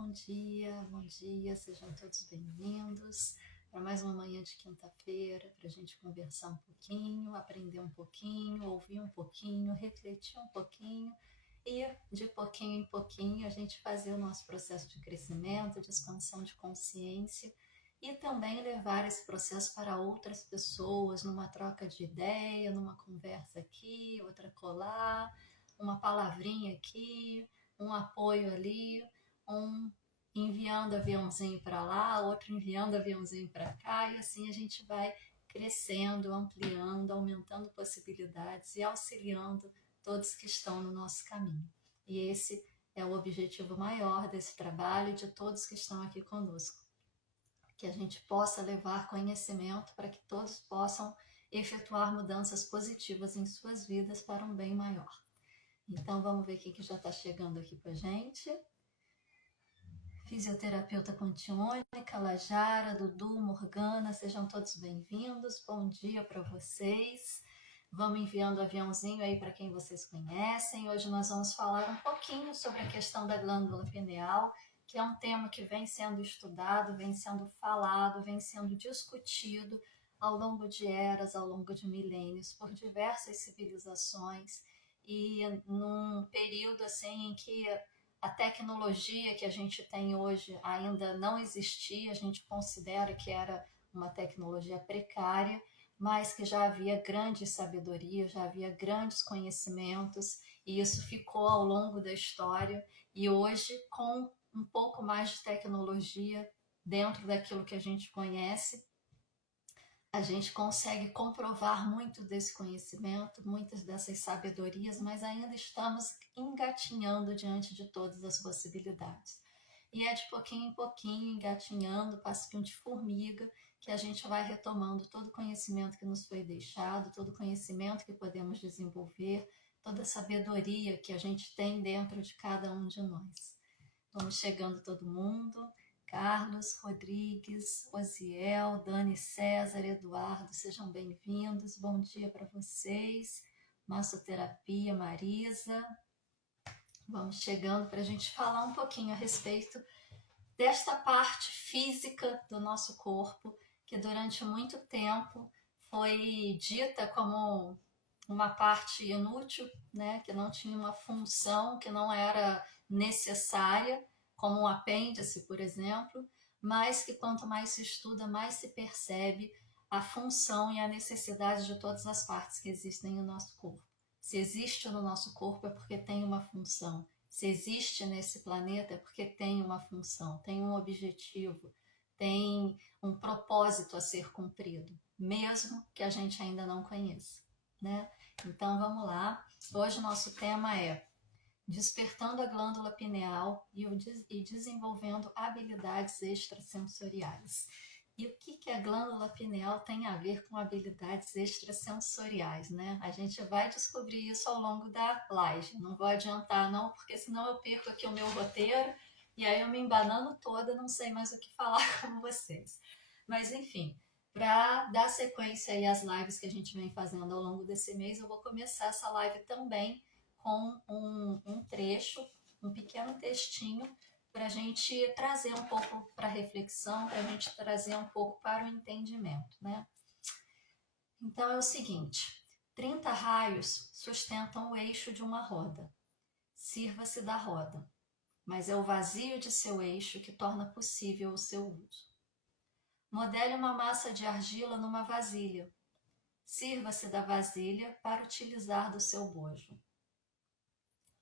bom dia, sejam todos bem-vindos para mais uma manhã de quinta-feira, para a gente conversar um pouquinho, aprender um pouquinho, ouvir um pouquinho, refletir um pouquinho e de pouquinho em pouquinho a gente fazer o nosso processo de crescimento, de expansão de consciência e também levar esse processo para outras pessoas, numa troca de ideia, numa conversa aqui, outra colar, uma palavrinha aqui, um apoio ali, um enviando aviãozinho para lá, outro enviando aviãozinho para cá, e assim a gente vai crescendo, ampliando, aumentando possibilidades e auxiliando todos que estão no nosso caminho. E esse é o objetivo maior desse trabalho e de todos que estão aqui conosco. Que a gente possa levar conhecimento para que todos possam efetuar mudanças positivas em suas vidas para um bem maior. Então vamos ver quem que já está chegando aqui para a gente. Fisioterapeuta Contiônica, Lajara, Dudu, Morgana, sejam todos bem-vindos. Bom dia para vocês. Vamos enviando aviãozinho aí para quem vocês conhecem. Hoje nós vamos falar um pouquinho sobre a questão da glândula pineal, que é um tema que vem sendo estudado, vem sendo falado, vem sendo discutido ao longo de eras, ao longo de milênios, por diversas civilizações, e num período assim em que a tecnologia que a gente tem hoje ainda não existia, a gente considera que era uma tecnologia precária, mas que já havia grande sabedoria, já havia grandes conhecimentos, e isso ficou ao longo da história, e hoje, com um pouco mais de tecnologia dentro daquilo que a gente conhece, a gente consegue comprovar muito desse conhecimento, muitas dessas sabedorias, mas ainda estamos engatinhando diante de todas as possibilidades. E é de pouquinho em pouquinho, engatinhando, passinho de formiga, que a gente vai retomando todo o conhecimento que nos foi deixado, todo o conhecimento que podemos desenvolver, toda a sabedoria que a gente tem dentro de cada um de nós. Vamos chegando todo mundo. Carlos, Rodrigues, Osiel, Dani, César, Eduardo, sejam bem-vindos. Bom dia para vocês. Massoterapia, Marisa. Vamos chegando para a gente falar um pouquinho a respeito desta parte física do nosso corpo, que durante muito tempo foi dita como uma parte inútil, né, que não tinha uma função, que não era necessária, como um apêndice, por exemplo, mas que quanto mais se estuda, mais se percebe a função e a necessidade de todas as partes que existem no nosso corpo. Se existe no nosso corpo é porque tem uma função. Se existe nesse planeta é porque tem uma função, tem um objetivo, tem um propósito a ser cumprido, mesmo que a gente ainda não conheça, né? Então vamos lá. Hoje o nosso tema é despertando a glândula pineal e desenvolvendo habilidades extrasensoriais. E o que a glândula pineal tem a ver com habilidades extrasensoriais, né? A gente vai descobrir isso ao longo da live. Não vou adiantar não, porque senão eu perco aqui o meu roteiro e aí eu me embanando toda, não sei mais o que falar com vocês. Mas enfim, para dar sequência aí às lives que a gente vem fazendo ao longo desse mês, eu vou começar essa live também com um trecho, um pequeno textinho, para a gente trazer um pouco para a reflexão, para a gente trazer um pouco para o entendimento, né? Então é o seguinte: 30 raios sustentam o eixo de uma roda. Sirva-se da roda, mas é o vazio de seu eixo que torna possível o seu uso. Modele uma massa de argila numa vasilha. Sirva-se da vasilha para utilizar do seu bojo.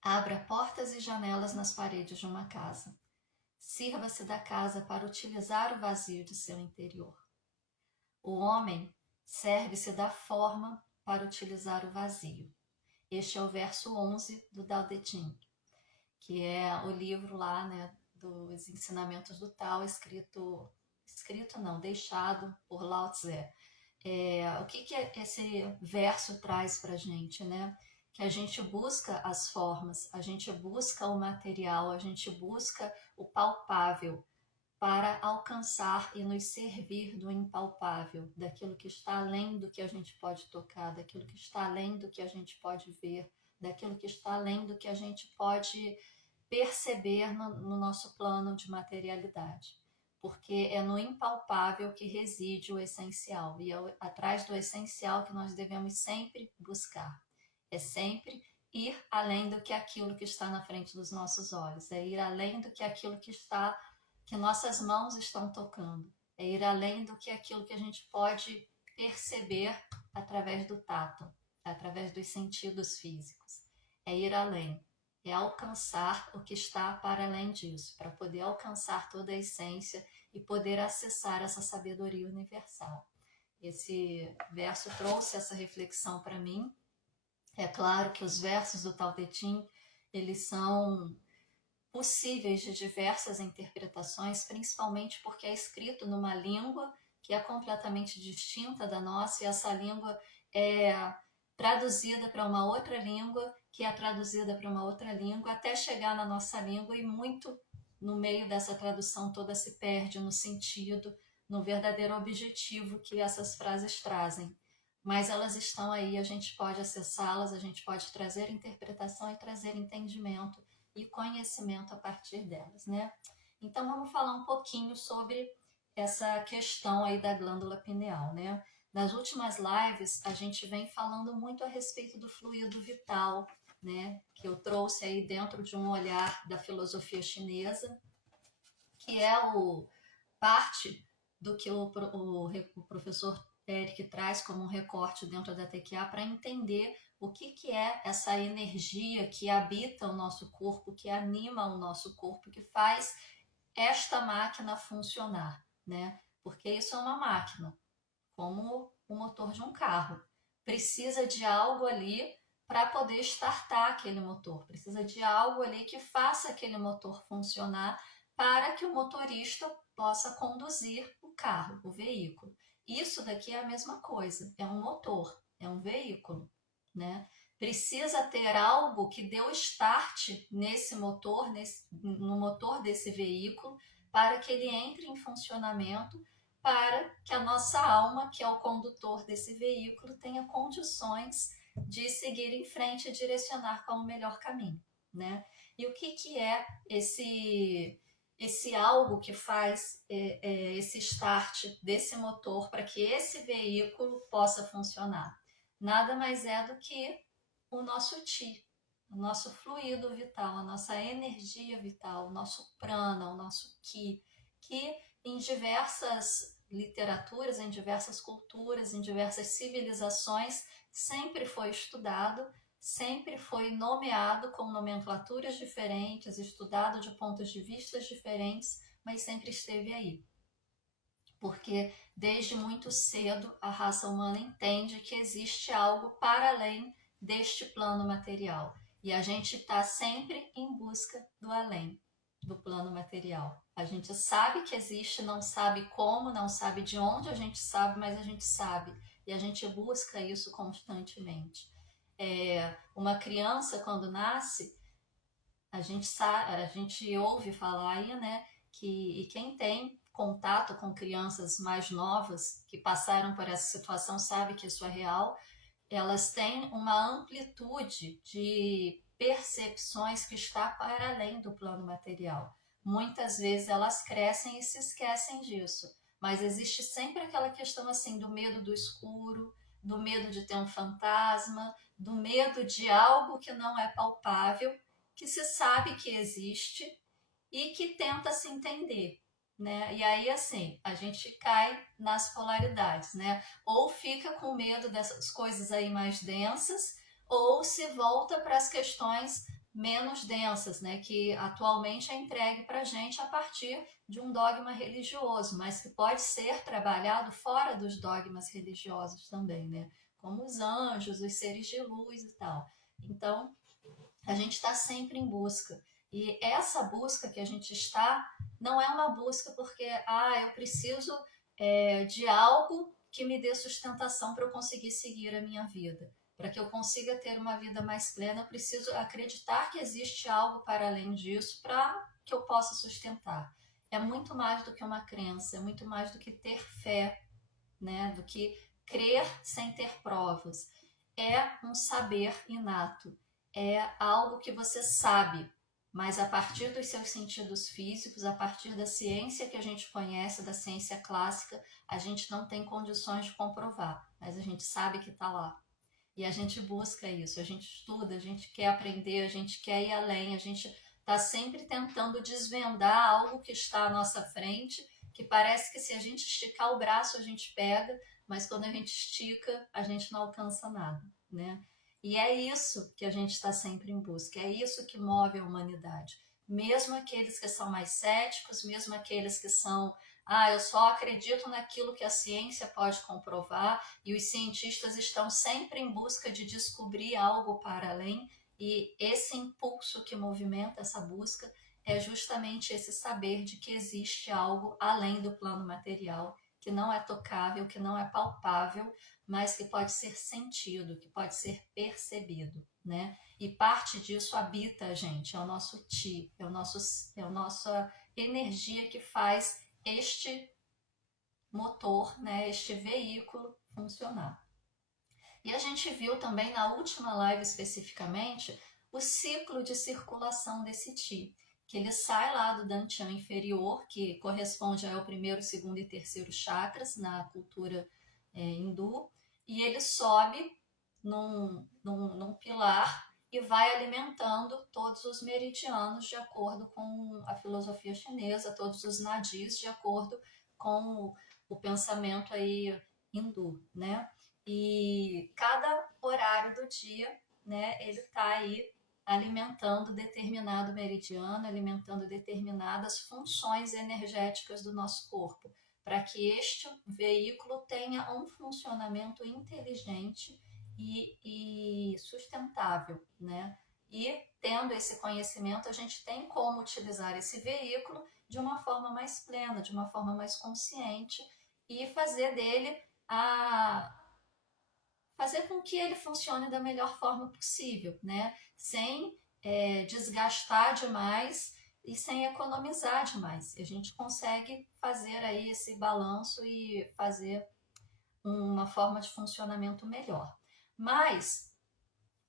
Abra portas e janelas nas paredes de uma casa. Sirva-se da casa para utilizar o vazio de seu interior. O homem serve-se da forma para utilizar o vazio. Este é o verso 11 do Tao Te Ching, que é o livro lá, né, dos ensinamentos do Tao, deixado por Lao Tse. O que esse verso traz para a gente, né? Que a gente busca as formas, a gente busca o material, a gente busca o palpável para alcançar e nos servir do impalpável, daquilo que está além do que a gente pode tocar, daquilo que está além do que a gente pode ver, daquilo que está além do que a gente pode perceber no nosso plano de materialidade, porque é no impalpável que reside o essencial, e é atrás do essencial que nós devemos sempre buscar. É sempre ir além do que aquilo que está na frente dos nossos olhos, é ir além do que aquilo que nossas mãos estão tocando, é ir além do que aquilo que a gente pode perceber através do tato, através dos sentidos físicos. É ir além, é alcançar o que está para além disso, para poder alcançar toda a essência e poder acessar essa sabedoria universal. Esse verso trouxe essa reflexão para mim. É claro que os versos do Tao Te Ching, eles são possíveis de diversas interpretações, principalmente porque é escrito numa língua que é completamente distinta da nossa, e essa língua é traduzida para uma outra língua, que é traduzida para uma outra língua, até chegar na nossa língua, e muito no meio dessa tradução toda se perde no sentido, no verdadeiro objetivo que essas frases trazem. Mas elas estão aí, a gente pode acessá-las, a gente pode trazer interpretação e trazer entendimento e conhecimento a partir delas, né? Então vamos falar um pouquinho sobre essa questão aí da glândula pineal, né? Nas últimas lives a gente vem falando muito a respeito do fluido vital, né? Que eu trouxe aí dentro de um olhar da filosofia chinesa, que é parte do que o professor Eric traz como um recorte dentro da TQA para entender o que é essa energia que habita o nosso corpo, que anima o nosso corpo, que faz esta máquina funcionar, né? Porque isso é uma máquina, como o motor de um carro. Precisa de algo ali para poder startar aquele motor, precisa de algo ali que faça aquele motor funcionar para que o motorista possa conduzir o carro, o veículo. Isso daqui é a mesma coisa, é um motor, é um veículo, né? Precisa ter algo que dê o start nesse motor, no motor desse veículo, para que ele entre em funcionamento, para que a nossa alma, que é o condutor desse veículo, tenha condições de seguir em frente e direcionar para o melhor caminho, né? E o que é esse algo que faz esse start desse motor para que esse veículo possa funcionar? Nada mais é do que o nosso Chi, o nosso fluido vital, a nossa energia vital, o nosso prana, o nosso Ki, que em diversas literaturas, em diversas culturas, em diversas civilizações, sempre foi estudado, sempre foi nomeado com nomenclaturas diferentes, estudado de pontos de vista diferentes, mas sempre esteve aí. Porque desde muito cedo a raça humana entende que existe algo para além deste plano material. E a gente está sempre em busca do além do plano material. A gente sabe que existe, não sabe como, não sabe de onde a gente sabe, mas a gente sabe. E a gente busca isso constantemente. Uma criança, quando nasce, a gente ouve falar aí, né, e quem tem contato com crianças mais novas que passaram por essa situação sabe que isso é real. Elas têm uma amplitude de percepções que está para além do plano material. Muitas vezes elas crescem e se esquecem disso, mas existe sempre aquela questão assim do medo do escuro, do medo de ter um fantasma, do medo de algo que não é palpável, que se sabe que existe e que tenta se entender, né? E aí, assim, a gente cai nas polaridades, né? Ou fica com medo dessas coisas aí mais densas, ou se volta para as questões menos densas, né? Que atualmente é entregue para a gente a partir de um dogma religioso, mas que pode ser trabalhado fora dos dogmas religiosos também, né? Como os anjos, os seres de luz e tal. Então, a gente está sempre em busca. E essa busca que a gente está, não é uma busca porque eu preciso de algo que me dê sustentação para eu conseguir seguir a minha vida. Para que eu consiga ter uma vida mais plena, eu preciso acreditar que existe algo para além disso para que eu possa sustentar. É muito mais do que uma crença, é muito mais do que ter fé, né? Do que crer sem ter provas. É um saber inato, é algo que você sabe, mas a partir dos seus sentidos físicos, a partir da ciência que a gente conhece, da ciência clássica, a gente não tem condições de comprovar, mas a gente sabe que está lá. E a gente busca isso, a gente estuda, a gente quer aprender, a gente quer ir além, a gente está sempre tentando desvendar algo que está à nossa frente, que parece que se a gente esticar o braço a gente pega, mas quando a gente estica a gente não alcança nada, né? E é isso que a gente está sempre em busca, é isso que move a humanidade. Mesmo aqueles que são mais céticos, mesmo aqueles que são, eu só acredito naquilo que a ciência pode comprovar, e os cientistas estão sempre em busca de descobrir algo para além, e esse impulso que movimenta essa busca é justamente esse saber de que existe algo além do plano material, que não é tocável, que não é palpável, mas que pode ser sentido, que pode ser percebido, né? E parte disso habita a gente, é o nosso Ti, é a nossa energia que faz este motor, né, este veículo funcionar. E a gente viu também na última live especificamente o ciclo de circulação desse Ti, que ele sai lá do Dantian inferior, que corresponde ao primeiro, segundo e terceiro chakras na cultura hindu, e ele sobe num pilar e vai alimentando todos os meridianos de acordo com a filosofia chinesa, todos os nadis de acordo com o pensamento aí hindu, né? E cada horário do dia, né, ele está aí alimentando determinado meridiano, alimentando determinadas funções energéticas do nosso corpo, para que este veículo tenha um funcionamento inteligente e sustentável, né? E tendo esse conhecimento, a gente tem como utilizar esse veículo de uma forma mais plena, de uma forma mais consciente e fazer dele fazer com que ele funcione da melhor forma possível, né? Sem desgastar demais e sem economizar demais. A gente consegue fazer aí esse balanço e fazer uma forma de funcionamento melhor. Mas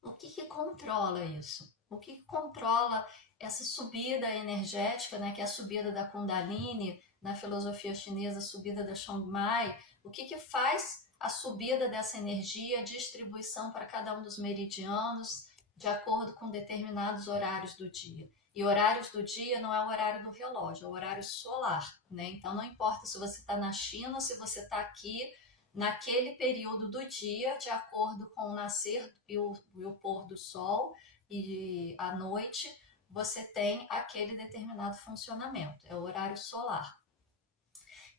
o que controla isso? O que controla essa subida energética, né, que é a subida da Kundalini, na filosofia chinesa, a subida da Chongmai? O que faz a subida dessa energia, a distribuição para cada um dos meridianos, de acordo com determinados horários do dia? E horários do dia não é o horário do relógio, é o horário solar, né? Então não importa se você está na China ou se você está aqui, naquele período do dia, de acordo com o nascer e o pôr do sol, e à noite você tem aquele determinado funcionamento, é o horário solar.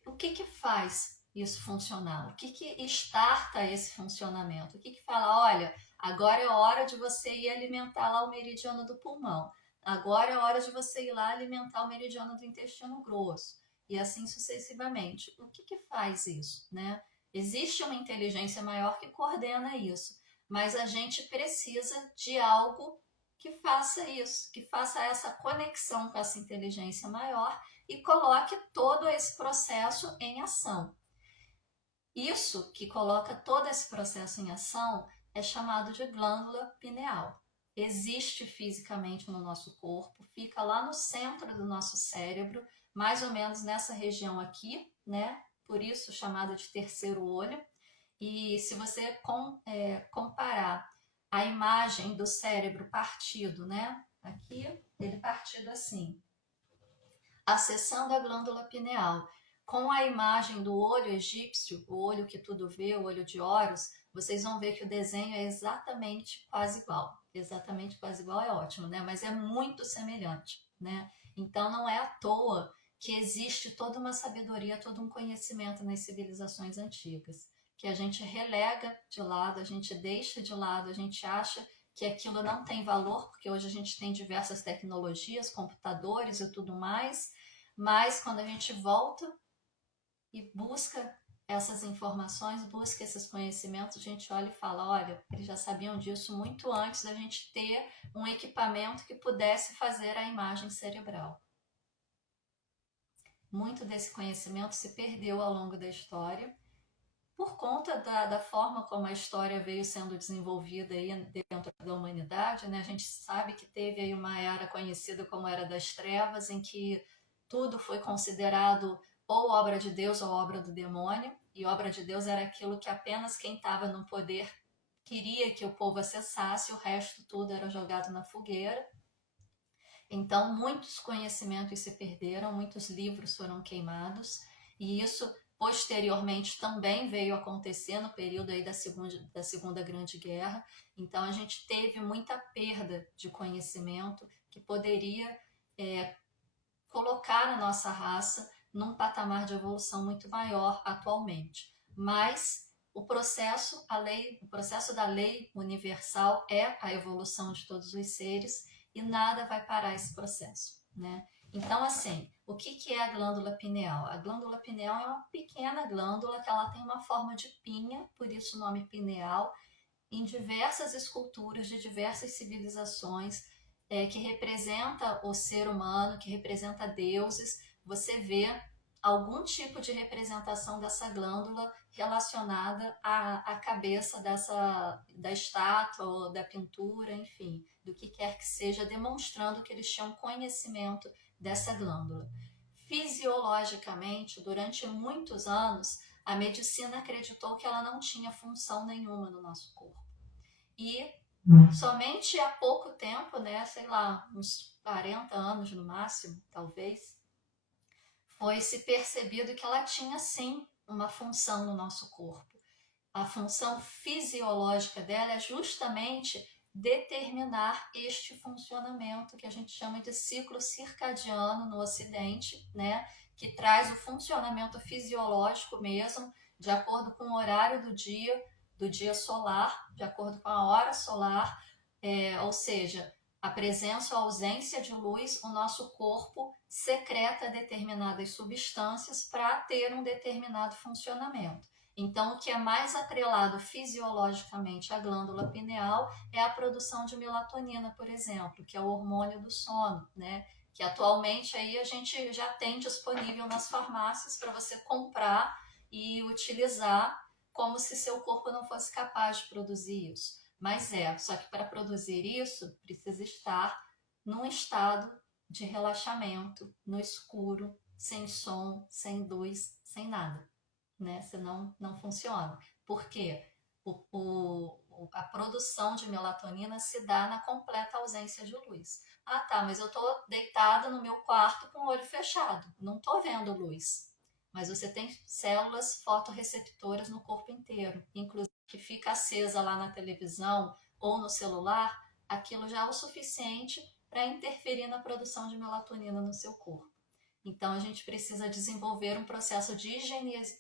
O que faz isso funcionar? O que starta esse funcionamento? O que fala, olha, agora é hora de você ir alimentar lá o meridiano do pulmão, agora é hora de você ir lá alimentar o meridiano do intestino grosso, e assim sucessivamente. O que faz isso, né? Existe uma inteligência maior que coordena isso, mas a gente precisa de algo que faça isso, que faça essa conexão com essa inteligência maior e coloque todo esse processo em ação. Isso que coloca todo esse processo em ação é chamado de glândula pineal. Existe fisicamente no nosso corpo, fica lá no centro do nosso cérebro, mais ou menos nessa região aqui, né? Por isso chamado de terceiro olho. E se você comparar a imagem do cérebro partido, né? Aqui, ele partido assim, acessando a glândula pineal, com a imagem do olho egípcio, o olho que tudo vê, o olho de Horus, vocês vão ver que o desenho é exatamente quase igual. Exatamente quase igual é ótimo, né? Mas é muito semelhante, né? Então não é à toa que existe toda uma sabedoria, todo um conhecimento nas civilizações antigas, que a gente relega de lado, a gente deixa de lado, a gente acha que aquilo não tem valor, porque hoje a gente tem diversas tecnologias, computadores e tudo mais, mas quando a gente volta e busca essas informações, busca esses conhecimentos, a gente olha e fala, olha, eles já sabiam disso muito antes da gente ter um equipamento que pudesse fazer a imagem cerebral. Muito desse conhecimento se perdeu ao longo da história, por conta da forma como a história veio sendo desenvolvida aí dentro da humanidade, né? A gente sabe que teve aí uma era conhecida como Era das Trevas, em que tudo foi considerado ou obra de Deus ou obra do demônio, e obra de Deus era aquilo que apenas quem estava no poder queria que o povo acessasse, o resto tudo era jogado na fogueira. Então, muitos conhecimentos se perderam, muitos livros foram queimados, e isso posteriormente também veio acontecer no período aí da segunda Grande Guerra. Então, a gente teve muita perda de conhecimento que poderia colocar a nossa raça num patamar de evolução muito maior atualmente. Mas o processo da lei universal é a evolução de todos os seres e nada vai parar esse processo, né? Então, assim, o que é a glândula pineal? A glândula pineal é uma pequena glândula que ela tem uma forma de pinha, por isso o nome pineal, em diversas esculturas de diversas civilizações, que representa o ser humano, que representa deuses. Você vê algum tipo de representação dessa glândula relacionada à cabeça da estátua ou da pintura, enfim, do que quer que seja, demonstrando que eles tinham conhecimento dessa glândula. Fisiologicamente, durante muitos anos, a medicina acreditou que ela não tinha função nenhuma no nosso corpo. E somente há pouco tempo, né, sei lá, uns 40 anos no máximo, talvez, foi se percebido que ela tinha sim uma função no nosso corpo. A função fisiológica dela é justamente determinar este funcionamento que a gente chama de ciclo circadiano no Ocidente, né? Que traz o funcionamento fisiológico mesmo, de acordo com o horário do dia solar, de acordo com a hora solar, ou seja, a presença ou ausência de luz, o nosso corpo secreta determinadas substâncias para ter um determinado funcionamento. Então, o que é mais atrelado fisiologicamente à glândula pineal é a produção de melatonina, por exemplo, que é o hormônio do sono, né? Que atualmente aí a gente já tem disponível nas farmácias para você comprar e utilizar como se seu corpo não fosse capaz de produzir isso. Mas só que para produzir isso precisa estar num estado de relaxamento, no escuro, sem som, sem luz, sem nada, né? Senão não funciona. Por quê? A produção de melatonina se dá na completa ausência de luz. Ah, tá, mas eu estou deitada no meu quarto com o olho fechado, não estou vendo luz. Mas você tem células fotorreceptoras no corpo inteiro, inclusive que fica acesa lá na televisão ou no celular, aquilo já é o suficiente para interferir na produção de melatonina no seu corpo. Então, a gente precisa desenvolver um processo de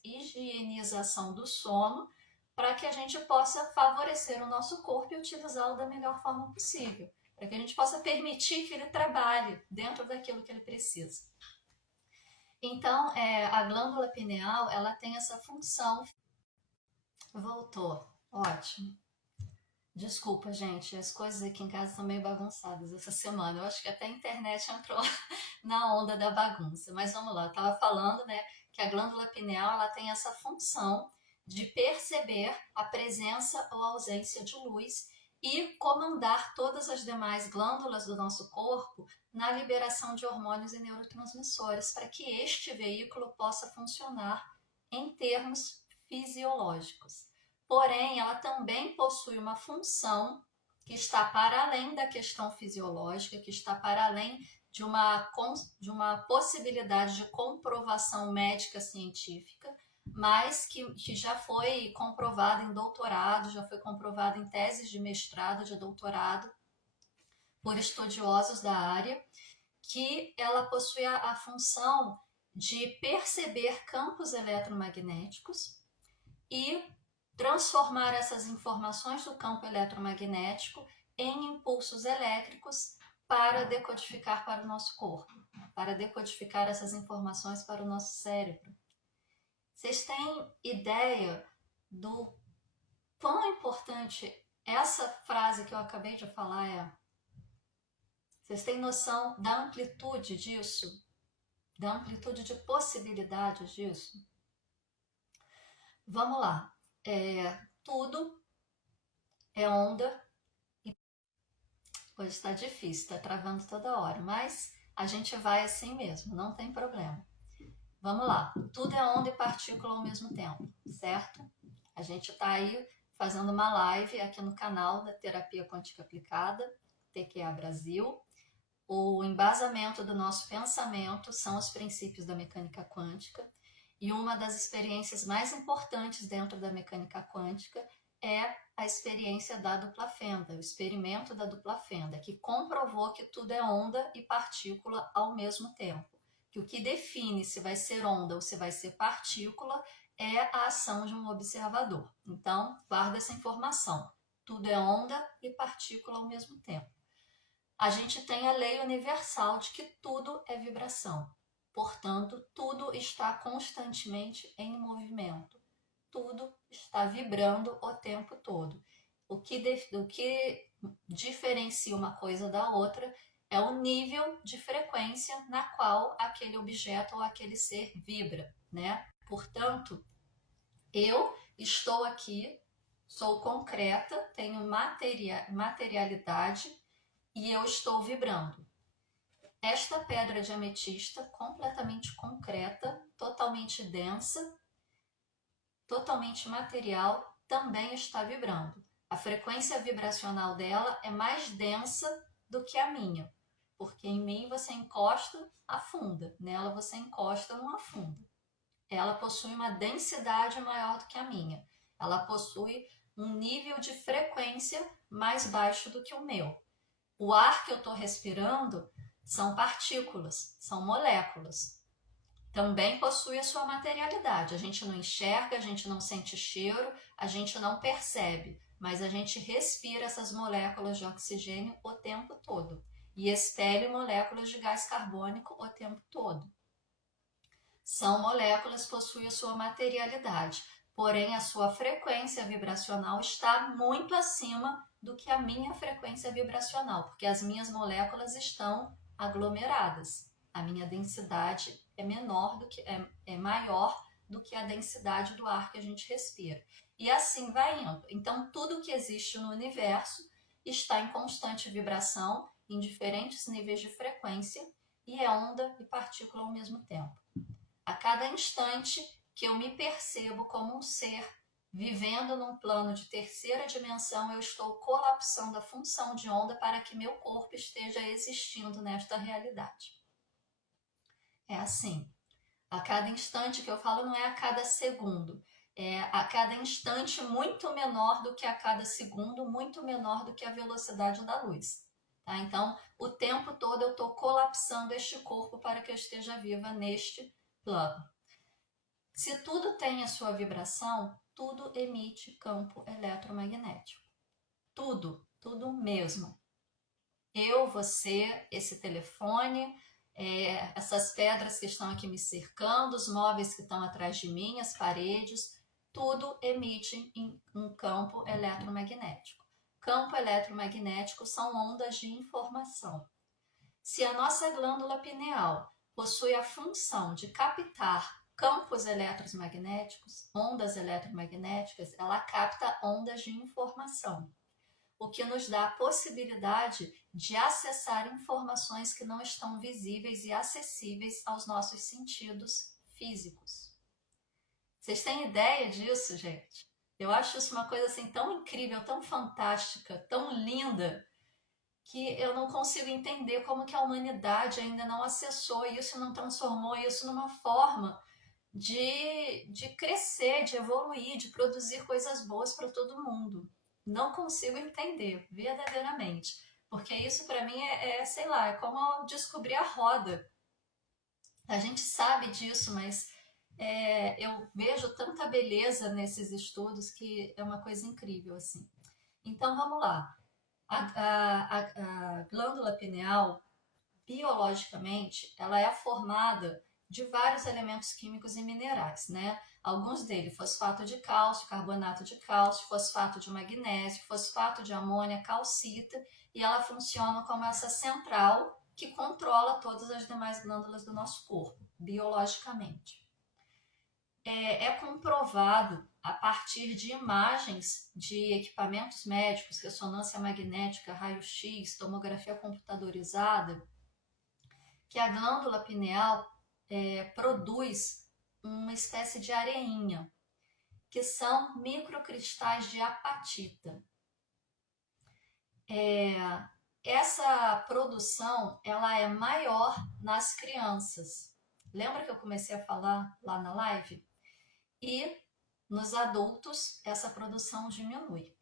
higienização do sono para que a gente possa favorecer o nosso corpo e utilizá-lo da melhor forma possível, para que a gente possa permitir que ele trabalhe dentro daquilo que ele precisa. Então, a glândula pineal, ela tem essa função. Voltou, ótimo. Desculpa, gente, as coisas aqui em casa estão meio bagunçadas essa semana. Eu acho que até a internet entrou na onda da bagunça. Mas vamos lá, eu estava falando, né, que a glândula pineal ela tem essa função de perceber a presença ou ausência de luz e comandar todas as demais glândulas do nosso corpo na liberação de hormônios e neurotransmissores para que este veículo possa funcionar em termos fisiológicos. Porém, ela também possui uma função que está para além da questão fisiológica, que está para além de uma possibilidade de comprovação médica científica, mas que já foi comprovada em doutorado, já foi comprovada em teses de mestrado, de doutorado, por estudiosos da área, que ela possui a função de perceber campos eletromagnéticos e transformar essas informações do campo eletromagnético em impulsos elétricos para decodificar para o nosso corpo, para decodificar essas informações para o nosso cérebro. Vocês têm ideia do quão importante essa frase que eu acabei de falar é? Vocês têm noção da amplitude disso? Da amplitude de possibilidades disso? Vamos lá. Tudo é onda. Hoje está difícil, está travando toda hora, mas a gente vai assim mesmo, não tem problema. Vamos lá. Tudo é onda e partícula ao mesmo tempo, certo? A gente está aí fazendo uma live aqui no canal da Terapia Quântica Aplicada, TQA Brasil. O embasamento do nosso pensamento são os princípios da mecânica quântica, e uma das experiências mais importantes dentro da mecânica quântica é a experiência da dupla fenda, o experimento da dupla fenda, que comprovou que tudo é onda e partícula ao mesmo tempo. Que o que define se vai ser onda ou se vai ser partícula é a ação de um observador. Então, guarda essa informação. Tudo é onda e partícula ao mesmo tempo. A gente tem a lei universal de que tudo é vibração. Portanto, tudo está constantemente em movimento. Tudo está vibrando o tempo todo. O que diferencia uma coisa da outra é o nível de frequência na qual aquele objeto ou aquele ser vibra, né? Portanto, eu estou aqui, sou concreta, tenho materialidade e eu estou vibrando. Esta pedra de ametista, completamente concreta, totalmente densa, totalmente material, também está vibrando. A frequência vibracional dela é mais densa do que a minha, porque em mim você encosta, afunda, nela você encosta, não afunda. Ela possui uma densidade maior do que a minha. Ela possui um nível de frequência mais baixo do que o meu. O ar que eu estou respirando são partículas, são moléculas. Também possui a sua materialidade. A gente não enxerga, a gente não sente cheiro, a gente não percebe, mas a gente respira essas moléculas de oxigênio o tempo todo e expele moléculas de gás carbônico o tempo todo. São moléculas, possuem a sua materialidade, porém a sua frequência vibracional está muito acima do que a minha frequência vibracional, porque as minhas moléculas estão aglomeradas. A minha densidade é menor do que é maior do que a densidade do ar que a gente respira. E assim vai indo. Então, tudo que existe no universo está em constante vibração, em diferentes níveis de frequência, e é onda e partícula ao mesmo tempo. A cada instante que eu me percebo como um ser vivendo num plano de terceira dimensão, eu estou colapsando a função de onda para que meu corpo esteja existindo nesta realidade. É assim. A cada instante que eu falo não é a cada segundo. É a cada instante muito menor do que a cada segundo, muito menor do que a velocidade da luz. Tá? Então, o tempo todo eu estou colapsando este corpo para que eu esteja viva neste plano. Se tudo tem a sua vibração, tudo emite campo eletromagnético. Tudo mesmo. Eu, você, esse telefone, essas pedras que estão aqui me cercando, os móveis que estão atrás de mim, as paredes, tudo emite um campo eletromagnético. Campo eletromagnético são ondas de informação. Se a nossa glândula pineal possui a função de captar campos eletromagnéticos, ondas eletromagnéticas, ela capta ondas de informação, o que nos dá a possibilidade de acessar informações que não estão visíveis e acessíveis aos nossos sentidos físicos. Vocês têm ideia disso, gente? Eu acho isso uma coisa assim tão incrível, tão fantástica, tão linda, que eu não consigo entender como que a humanidade ainda não acessou isso, não transformou isso numa forma de crescer, de evoluir, de produzir coisas boas para todo mundo. Não consigo entender, verdadeiramente. Porque isso para mim sei lá, é como descobrir a roda. A gente sabe disso, mas eu vejo tanta beleza nesses estudos que é uma coisa incrível, assim. Então, vamos lá. A glândula pineal, biologicamente, ela é formada de vários elementos químicos e minerais, né? Alguns deles, fosfato de cálcio, carbonato de cálcio, fosfato de magnésio, fosfato de amônia, calcita, e ela funciona como essa central que controla todas as demais glândulas do nosso corpo, biologicamente. É comprovado a partir de imagens de equipamentos médicos, ressonância magnética, raio-x, tomografia computadorizada, que a glândula pineal produz uma espécie de areinha, que são microcristais de apatita. Essa produção ela é maior nas crianças. Lembra que eu comecei a falar lá na live? E nos adultos essa produção diminui.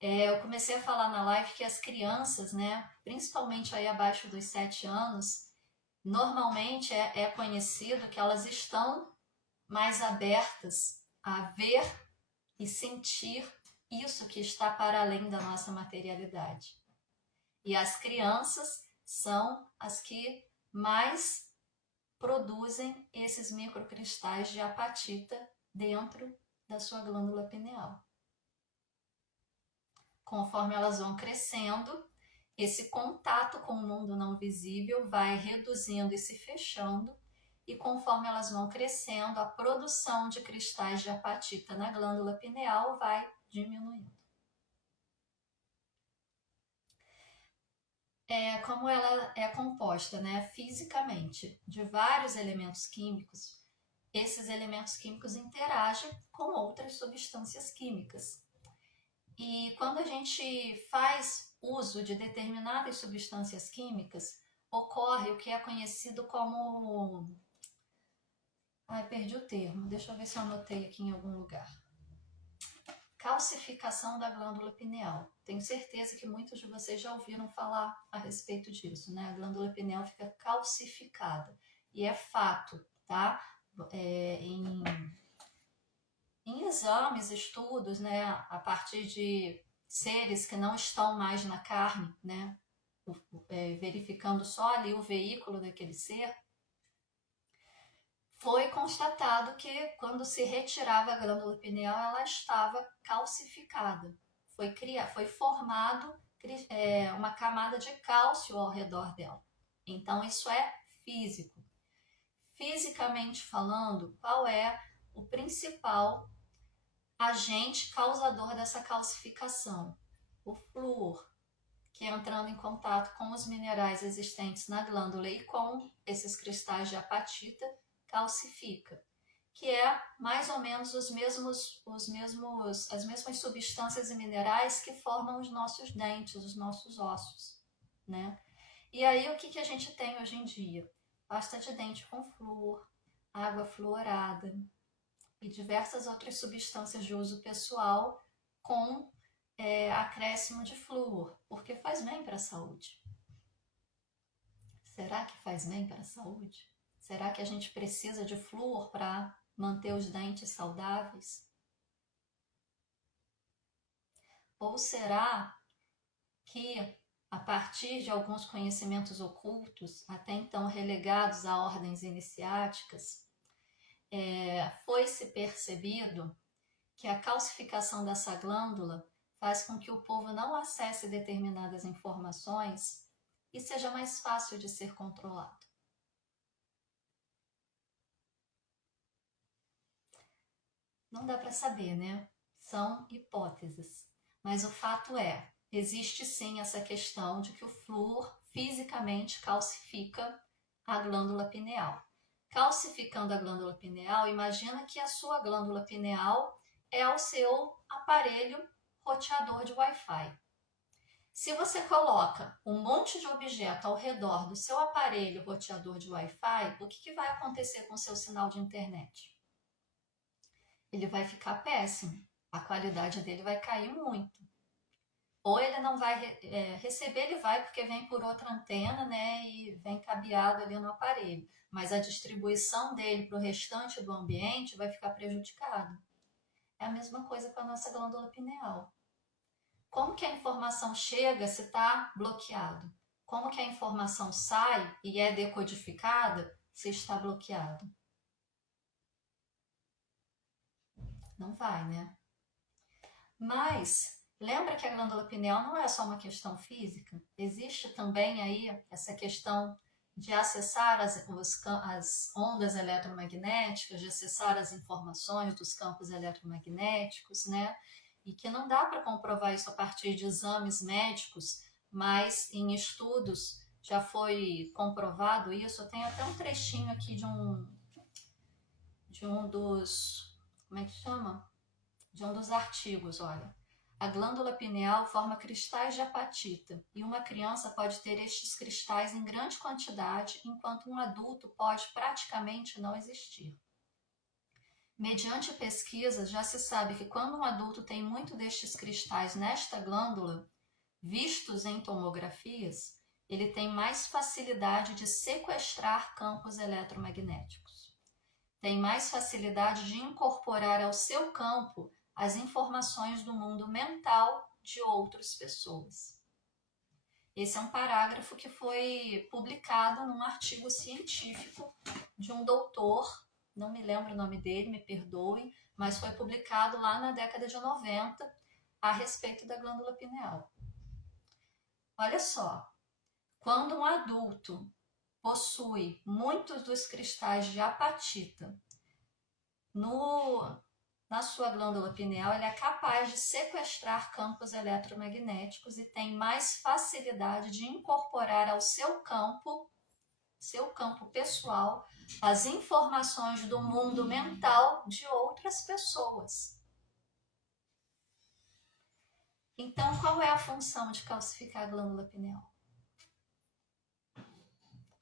Eu comecei a falar na live que as crianças, né, principalmente aí abaixo dos 7 anos, normalmente é conhecido que elas estão mais abertas a ver e sentir isso que está para além da nossa materialidade. E as crianças são as que mais produzem esses microcristais de apatita dentro da sua glândula pineal. Conforme elas vão crescendo, esse contato com o mundo não visível vai reduzindo e se fechando, e conforme elas vão crescendo, a produção de cristais de apatita na glândula pineal vai diminuindo. Como ela é composta, né, fisicamente de vários elementos químicos, esses elementos químicos interagem com outras substâncias químicas. E quando a gente faz uso de determinadas substâncias químicas, ocorre o que é conhecido como... perdi o termo, deixa eu ver se eu anotei aqui em algum lugar. Calcificação da glândula pineal. Tenho certeza que muitos de vocês já ouviram falar a respeito disso, né? A glândula pineal fica calcificada. E é fato, tá? Em exames, estudos, né? A partir de seres que não estão mais na carne, né? Verificando só ali o veículo daquele ser, foi constatado que quando se retirava a glândula pineal, ela estava calcificada. Foi formado uma camada de cálcio ao redor dela. Então, isso é físico. Fisicamente falando, qual é o principal agente causador dessa calcificação? O flúor, que entrando em contato com os minerais existentes na glândula e com esses cristais de apatita, calcifica, que é mais ou menos as mesmas substâncias e minerais que formam os nossos dentes, os nossos ossos, né? E aí o que a gente tem hoje em dia? Pasta de dente com flúor, água fluorada e diversas outras substâncias de uso pessoal com acréscimo de flúor, porque faz bem para a saúde. Será que faz bem para a saúde? Será que a gente precisa de flúor para manter os dentes saudáveis? Ou será que, a partir de alguns conhecimentos ocultos, até então relegados a ordens iniciáticas, foi-se percebido que a calcificação dessa glândula faz com que o povo não acesse determinadas informações e seja mais fácil de ser controlado? Não dá para saber, né? São hipóteses. Mas o fato é, existe sim essa questão de que o flúor fisicamente calcifica a glândula pineal. Calcificando a glândula pineal, imagina que a sua glândula pineal é o seu aparelho roteador de Wi-Fi. Se você coloca um monte de objeto ao redor do seu aparelho roteador de Wi-Fi, o que vai acontecer com o seu sinal de internet? Ele vai ficar péssimo, a qualidade dele vai cair muito. Ou ele não vai receber, ele vai porque vem por outra antena, né, e vem cabeado ali no aparelho. Mas a distribuição dele para o restante do ambiente vai ficar prejudicado. É a mesma coisa com a nossa glândula pineal. Como que a informação chega se está bloqueado? Como que a informação sai e é decodificada se está bloqueado? Não vai, né? Mas lembra que a glândula pineal não é só uma questão física? Existe também aí essa questão de acessar as ondas eletromagnéticas, de acessar as informações dos campos eletromagnéticos, né? E que não dá para comprovar isso a partir de exames médicos, mas em estudos já foi comprovado isso. Eu tenho até um trechinho aqui de um dos, como é que chama? De um dos artigos, olha. A glândula pineal forma cristais de apatita e uma criança pode ter estes cristais em grande quantidade, enquanto um adulto pode praticamente não existir. Mediante pesquisas, já se sabe que quando um adulto tem muito destes cristais nesta glândula, vistos em tomografias, ele tem mais facilidade de sequestrar campos eletromagnéticos. Tem mais facilidade de incorporar ao seu campo as informações do mundo mental de outras pessoas. Esse é um parágrafo que foi publicado num artigo científico de um doutor, não me lembro o nome dele, me perdoem, mas foi publicado lá na década de 90 a respeito da glândula pineal. Olha só, quando um adulto possui muitos dos cristais de apatita na sua glândula pineal, ele é capaz de sequestrar campos eletromagnéticos e tem mais facilidade de incorporar ao seu campo pessoal, as informações do mundo mental de outras pessoas. Então, qual é a função de calcificar a glândula pineal?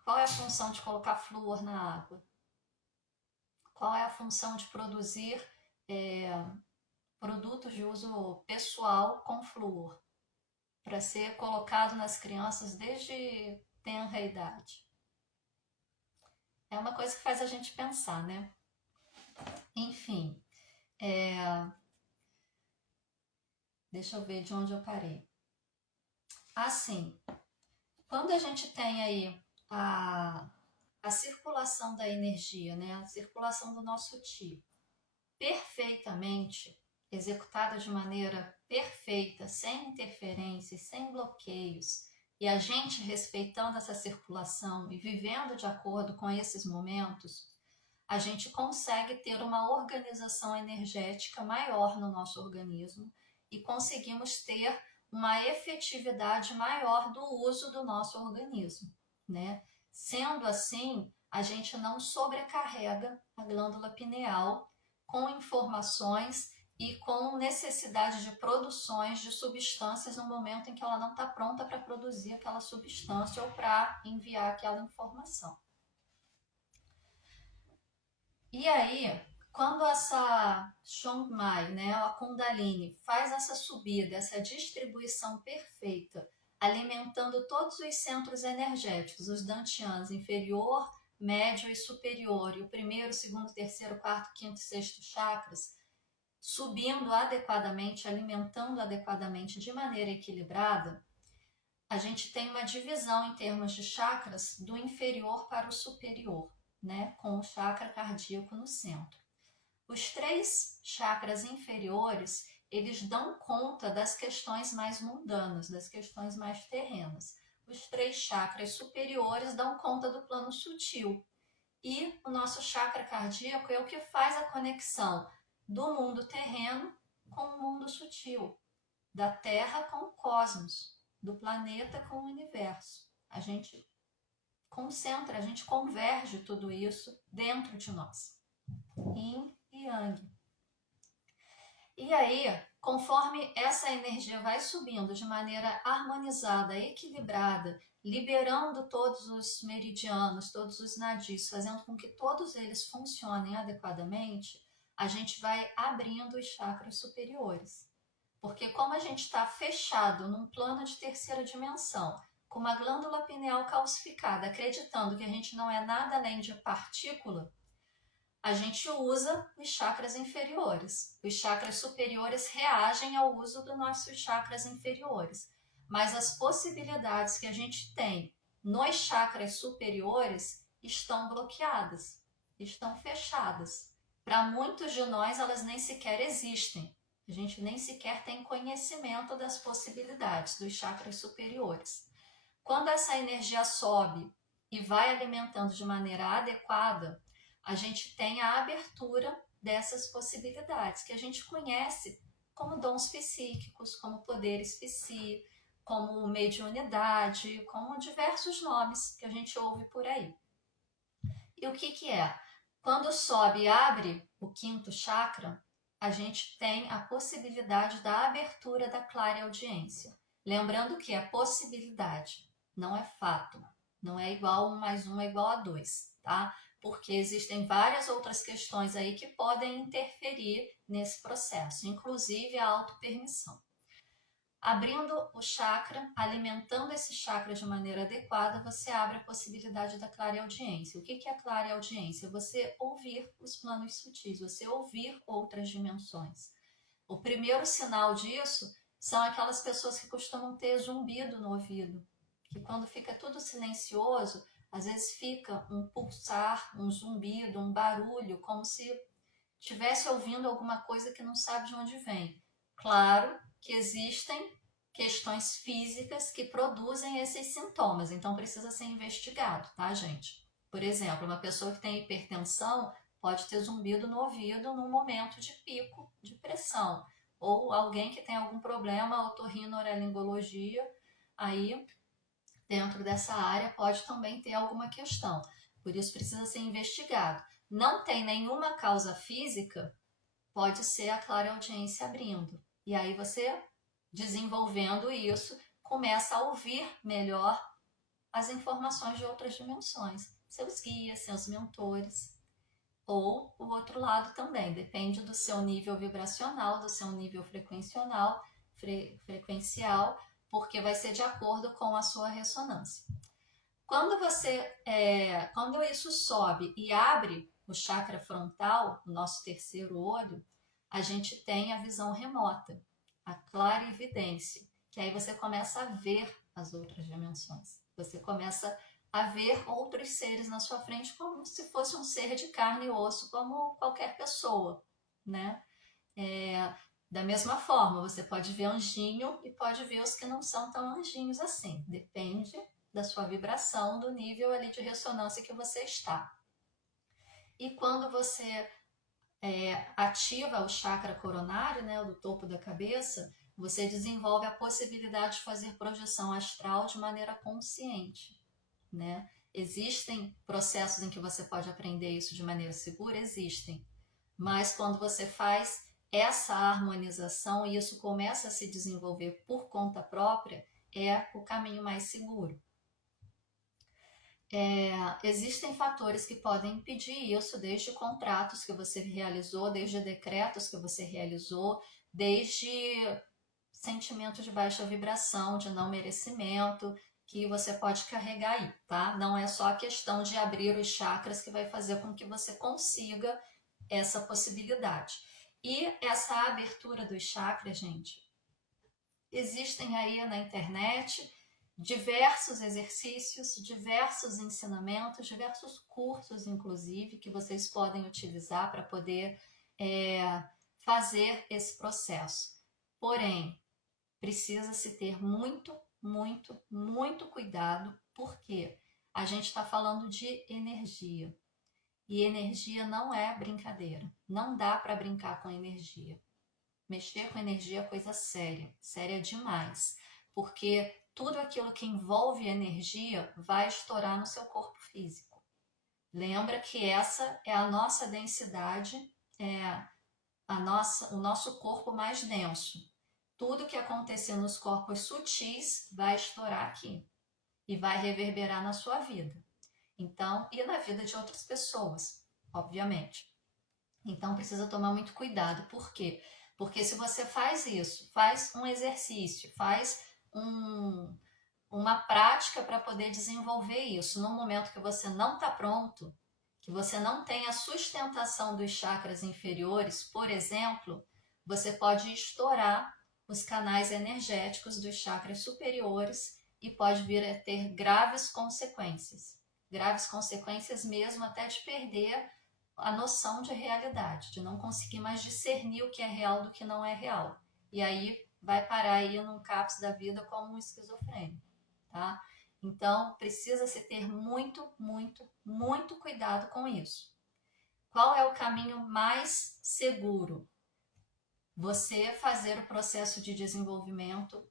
Qual é a função de colocar flúor na água? Qual é a função de produzir produtos de uso pessoal com flúor, para ser colocado nas crianças desde tenra idade? É uma coisa que faz a gente pensar, né? Enfim, deixa eu ver de onde eu parei. Assim, quando a gente tem aí a circulação da energia, né? A circulação do nosso Qi perfeitamente, executada de maneira perfeita, sem interferências, sem bloqueios, e a gente respeitando essa circulação e vivendo de acordo com esses momentos, a gente consegue ter uma organização energética maior no nosso organismo e conseguimos ter uma efetividade maior do uso do nosso organismo, né? Sendo assim, a gente não sobrecarrega a glândula pineal com informações e com necessidade de produções de substâncias no momento em que ela não está pronta para produzir aquela substância ou para enviar aquela informação. E aí, quando essa Chongmai, né, a Kundalini, faz essa subida, essa distribuição perfeita, alimentando todos os centros energéticos, os Dantyanas, inferior, médio e superior, e o primeiro, segundo, terceiro, quarto, quinto e sexto chakras, subindo adequadamente, alimentando adequadamente de maneira equilibrada, a gente tem uma divisão em termos de chakras do inferior para o superior, né, com o chakra cardíaco no centro. Os 3 chakras inferiores, eles dão conta das questões mais mundanas, das questões mais terrenas. Os 3 chakras superiores dão conta do plano sutil. E o nosso chakra cardíaco é o que faz a conexão do mundo terreno com o mundo sutil, da Terra com o cosmos, do planeta com o universo. A gente concentra, a gente converge tudo isso dentro de nós. Yin e Yang. E aí, conforme essa energia vai subindo de maneira harmonizada, equilibrada, liberando todos os meridianos, todos os nadis, fazendo com que todos eles funcionem adequadamente, a gente vai abrindo os chakras superiores. Porque como a gente está fechado num plano de terceira dimensão, com uma glândula pineal calcificada, acreditando que a gente não é nada além de partícula, a gente usa os chakras inferiores. Os chakras superiores reagem ao uso dos nossos chakras inferiores. Mas as possibilidades que a gente tem nos chakras superiores estão bloqueadas, estão fechadas. Para muitos de nós, elas nem sequer existem. A gente nem sequer tem conhecimento das possibilidades dos chakras superiores. Quando essa energia sobe e vai alimentando de maneira adequada, a gente tem a abertura dessas possibilidades que a gente conhece como dons psíquicos, como poderes psi, como mediunidade, como diversos nomes que a gente ouve por aí. E o que é? Quando sobe e abre o quinto chakra, a gente tem a possibilidade da abertura da clareaudiência. Lembrando que é possibilidade, não é fato. Não é igual 1 mais 1 é igual a 2, tá? Porque existem várias outras questões aí que podem interferir nesse processo, inclusive a autopermissão. Abrindo o chakra, alimentando esse chakra de maneira adequada, você abre a possibilidade da clareaudiência. O que é a clareaudiência? Você ouvir os planos sutis, você ouvir outras dimensões. O primeiro sinal disso são aquelas pessoas que costumam ter zumbido no ouvido, que quando fica tudo silencioso, às vezes fica um pulsar, um zumbido, um barulho, como se estivesse ouvindo alguma coisa que não sabe de onde vem. Claro que existem questões físicas que produzem esses sintomas, então precisa ser investigado, tá, gente? Por exemplo, uma pessoa que tem hipertensão pode ter zumbido no ouvido num momento de pico de pressão, ou alguém que tem algum problema otorrinolaringologia, aí dentro dessa área pode também ter alguma questão, por isso precisa ser investigado. Não tem nenhuma causa física, pode ser a clareaudiência abrindo. E aí você, desenvolvendo isso, começa a ouvir melhor as informações de outras dimensões. Seus guias, seus mentores. Ou o outro lado também, depende do seu nível vibracional, do seu nível frequencial, porque vai ser de acordo com a sua ressonância. Quando isso sobe e abre o chakra frontal, o nosso terceiro olho, a gente tem a visão remota, a clarividência, que aí você começa a ver as outras dimensões. Você começa a ver outros seres na sua frente como se fosse um ser de carne e osso, como qualquer pessoa, né? Da mesma forma, você pode ver anjinho e pode ver os que não são tão anjinhos assim. Depende da sua vibração, do nível ali de ressonância que você está. E quando você ativa o chakra coronário, né, do topo da cabeça, você desenvolve a possibilidade de fazer projeção astral de maneira consciente, né? Existem processos em que você pode aprender isso de maneira segura? Existem. Mas quando você faz essa harmonização e isso começa a se desenvolver por conta própria, é o caminho mais seguro. Existem fatores que podem impedir isso, desde contratos que você realizou, desde decretos que você realizou, desde sentimento de baixa vibração, de não merecimento, que você pode carregar aí, tá? Não é só a questão de abrir os chakras que vai fazer com que você consiga essa possibilidade. E essa abertura dos chakras, gente, existem aí na internet diversos exercícios, diversos ensinamentos, diversos cursos, inclusive, que vocês podem utilizar para poder fazer esse processo. Porém, precisa-se ter muito, muito, muito cuidado, porque a gente está falando de energia. E energia não é brincadeira. Não dá para brincar com energia. Mexer com energia é coisa séria, séria demais. Porque tudo aquilo que envolve energia vai estourar no seu corpo físico. Lembra que essa é a nossa densidade, o nosso corpo mais denso. Tudo que acontecer nos corpos sutis vai estourar aqui e vai reverberar na sua vida. Então, e na vida de outras pessoas, obviamente. Então, precisa tomar muito cuidado. Por quê? Porque se você faz isso, faz um exercício, faz uma prática para poder desenvolver isso no momento que você não está pronto, que você não tem a sustentação dos chakras inferiores, por exemplo, você pode estourar os canais energéticos dos chakras superiores e pode vir a ter graves consequências mesmo, até de perder a noção de realidade, de não conseguir mais discernir o que é real do que não é real. E aí vai parar aí num CAPS da vida como um esquizofrênico, tá? Então, precisa-se ter muito, muito, muito cuidado com isso. Qual é o caminho mais seguro? Você fazer o processo de desenvolvimento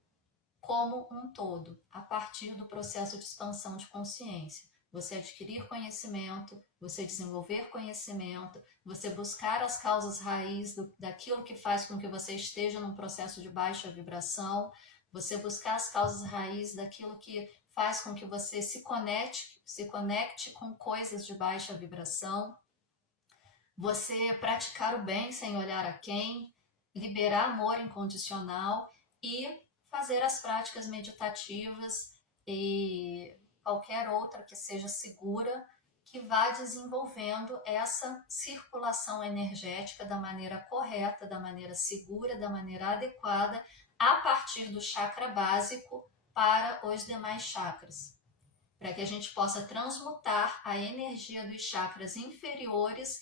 como um todo, a partir do processo de expansão de consciência. Você adquirir conhecimento, você desenvolver conhecimento, você buscar as causas raiz daquilo que faz com que você esteja num processo de baixa vibração, você buscar as causas raiz daquilo que faz com que você se conecte com coisas de baixa vibração, você praticar o bem sem olhar a quem, liberar amor incondicional e fazer as práticas meditativas e qualquer outra que seja segura, que vá desenvolvendo essa circulação energética da maneira correta, da maneira segura, da maneira adequada, a partir do chakra básico para os demais chakras, para que a gente possa transmutar a energia dos chakras inferiores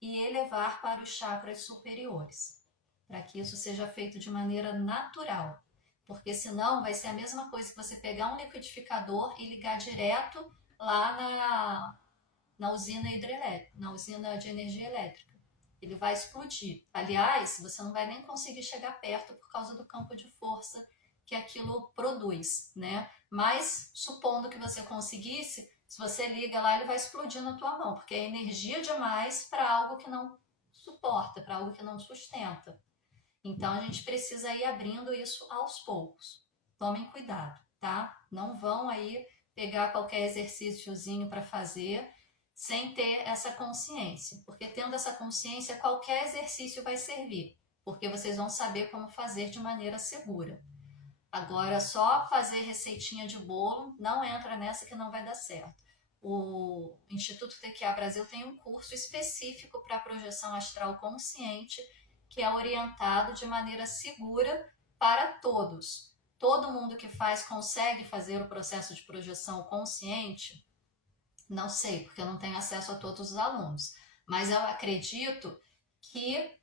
e elevar para os chakras superiores, para que isso seja feito de maneira natural, porque senão vai ser a mesma coisa que você pegar um liquidificador e ligar direto lá na usina hidrelétrica, na usina de energia elétrica. Ele vai explodir. Aliás, você não vai nem conseguir chegar perto por causa do campo de força que aquilo produz, né? Mas, supondo que você conseguisse, se você liga lá, ele vai explodir na tua mão, porque é energia demais para algo que não suporta, para algo que não sustenta. Então, a gente precisa ir abrindo isso aos poucos. Tomem cuidado, tá? Não vão aí pegar qualquer exercíciozinho para fazer sem ter essa consciência, porque tendo essa consciência, qualquer exercício vai servir, porque vocês vão saber como fazer de maneira segura. Agora, só fazer receitinha de bolo, não entra nessa que não vai dar certo. O Instituto TQA Brasil tem um curso específico para projeção astral consciente, que é orientado de maneira segura para todos. Todo mundo que faz consegue fazer o processo de projeção consciente? Não sei, porque eu não tenho acesso a todos os alunos. Mas eu acredito que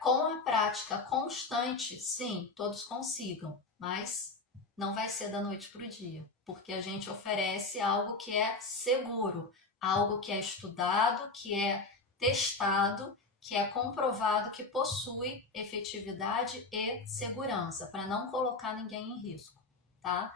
com a prática constante, sim, todos consigam, mas não vai ser da noite para o dia, porque a gente oferece algo que é seguro, algo que é estudado, que é testado, que é comprovado, que possui efetividade e segurança, para não colocar ninguém em risco, tá?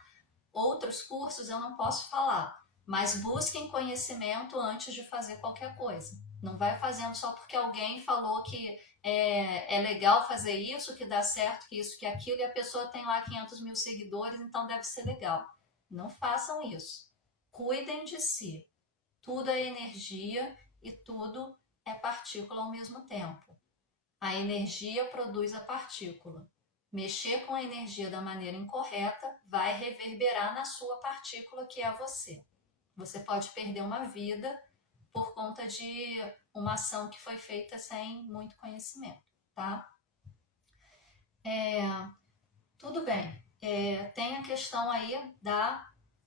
Outros cursos eu não posso falar, mas busquem conhecimento antes de fazer qualquer coisa. Não vai fazendo só porque alguém falou que é legal fazer isso, que dá certo, que isso, que aquilo, e a pessoa tem lá 500 mil seguidores, então deve ser legal. Não façam isso. Cuidem de si. Tudo é energia e tudo é partícula ao mesmo tempo. A energia produz a partícula. Mexer com a energia da maneira incorreta vai reverberar na sua partícula, que é você. Você pode perder uma vida por conta de uma ação que foi feita sem muito conhecimento, tá? Tudo bem. Tem a questão aí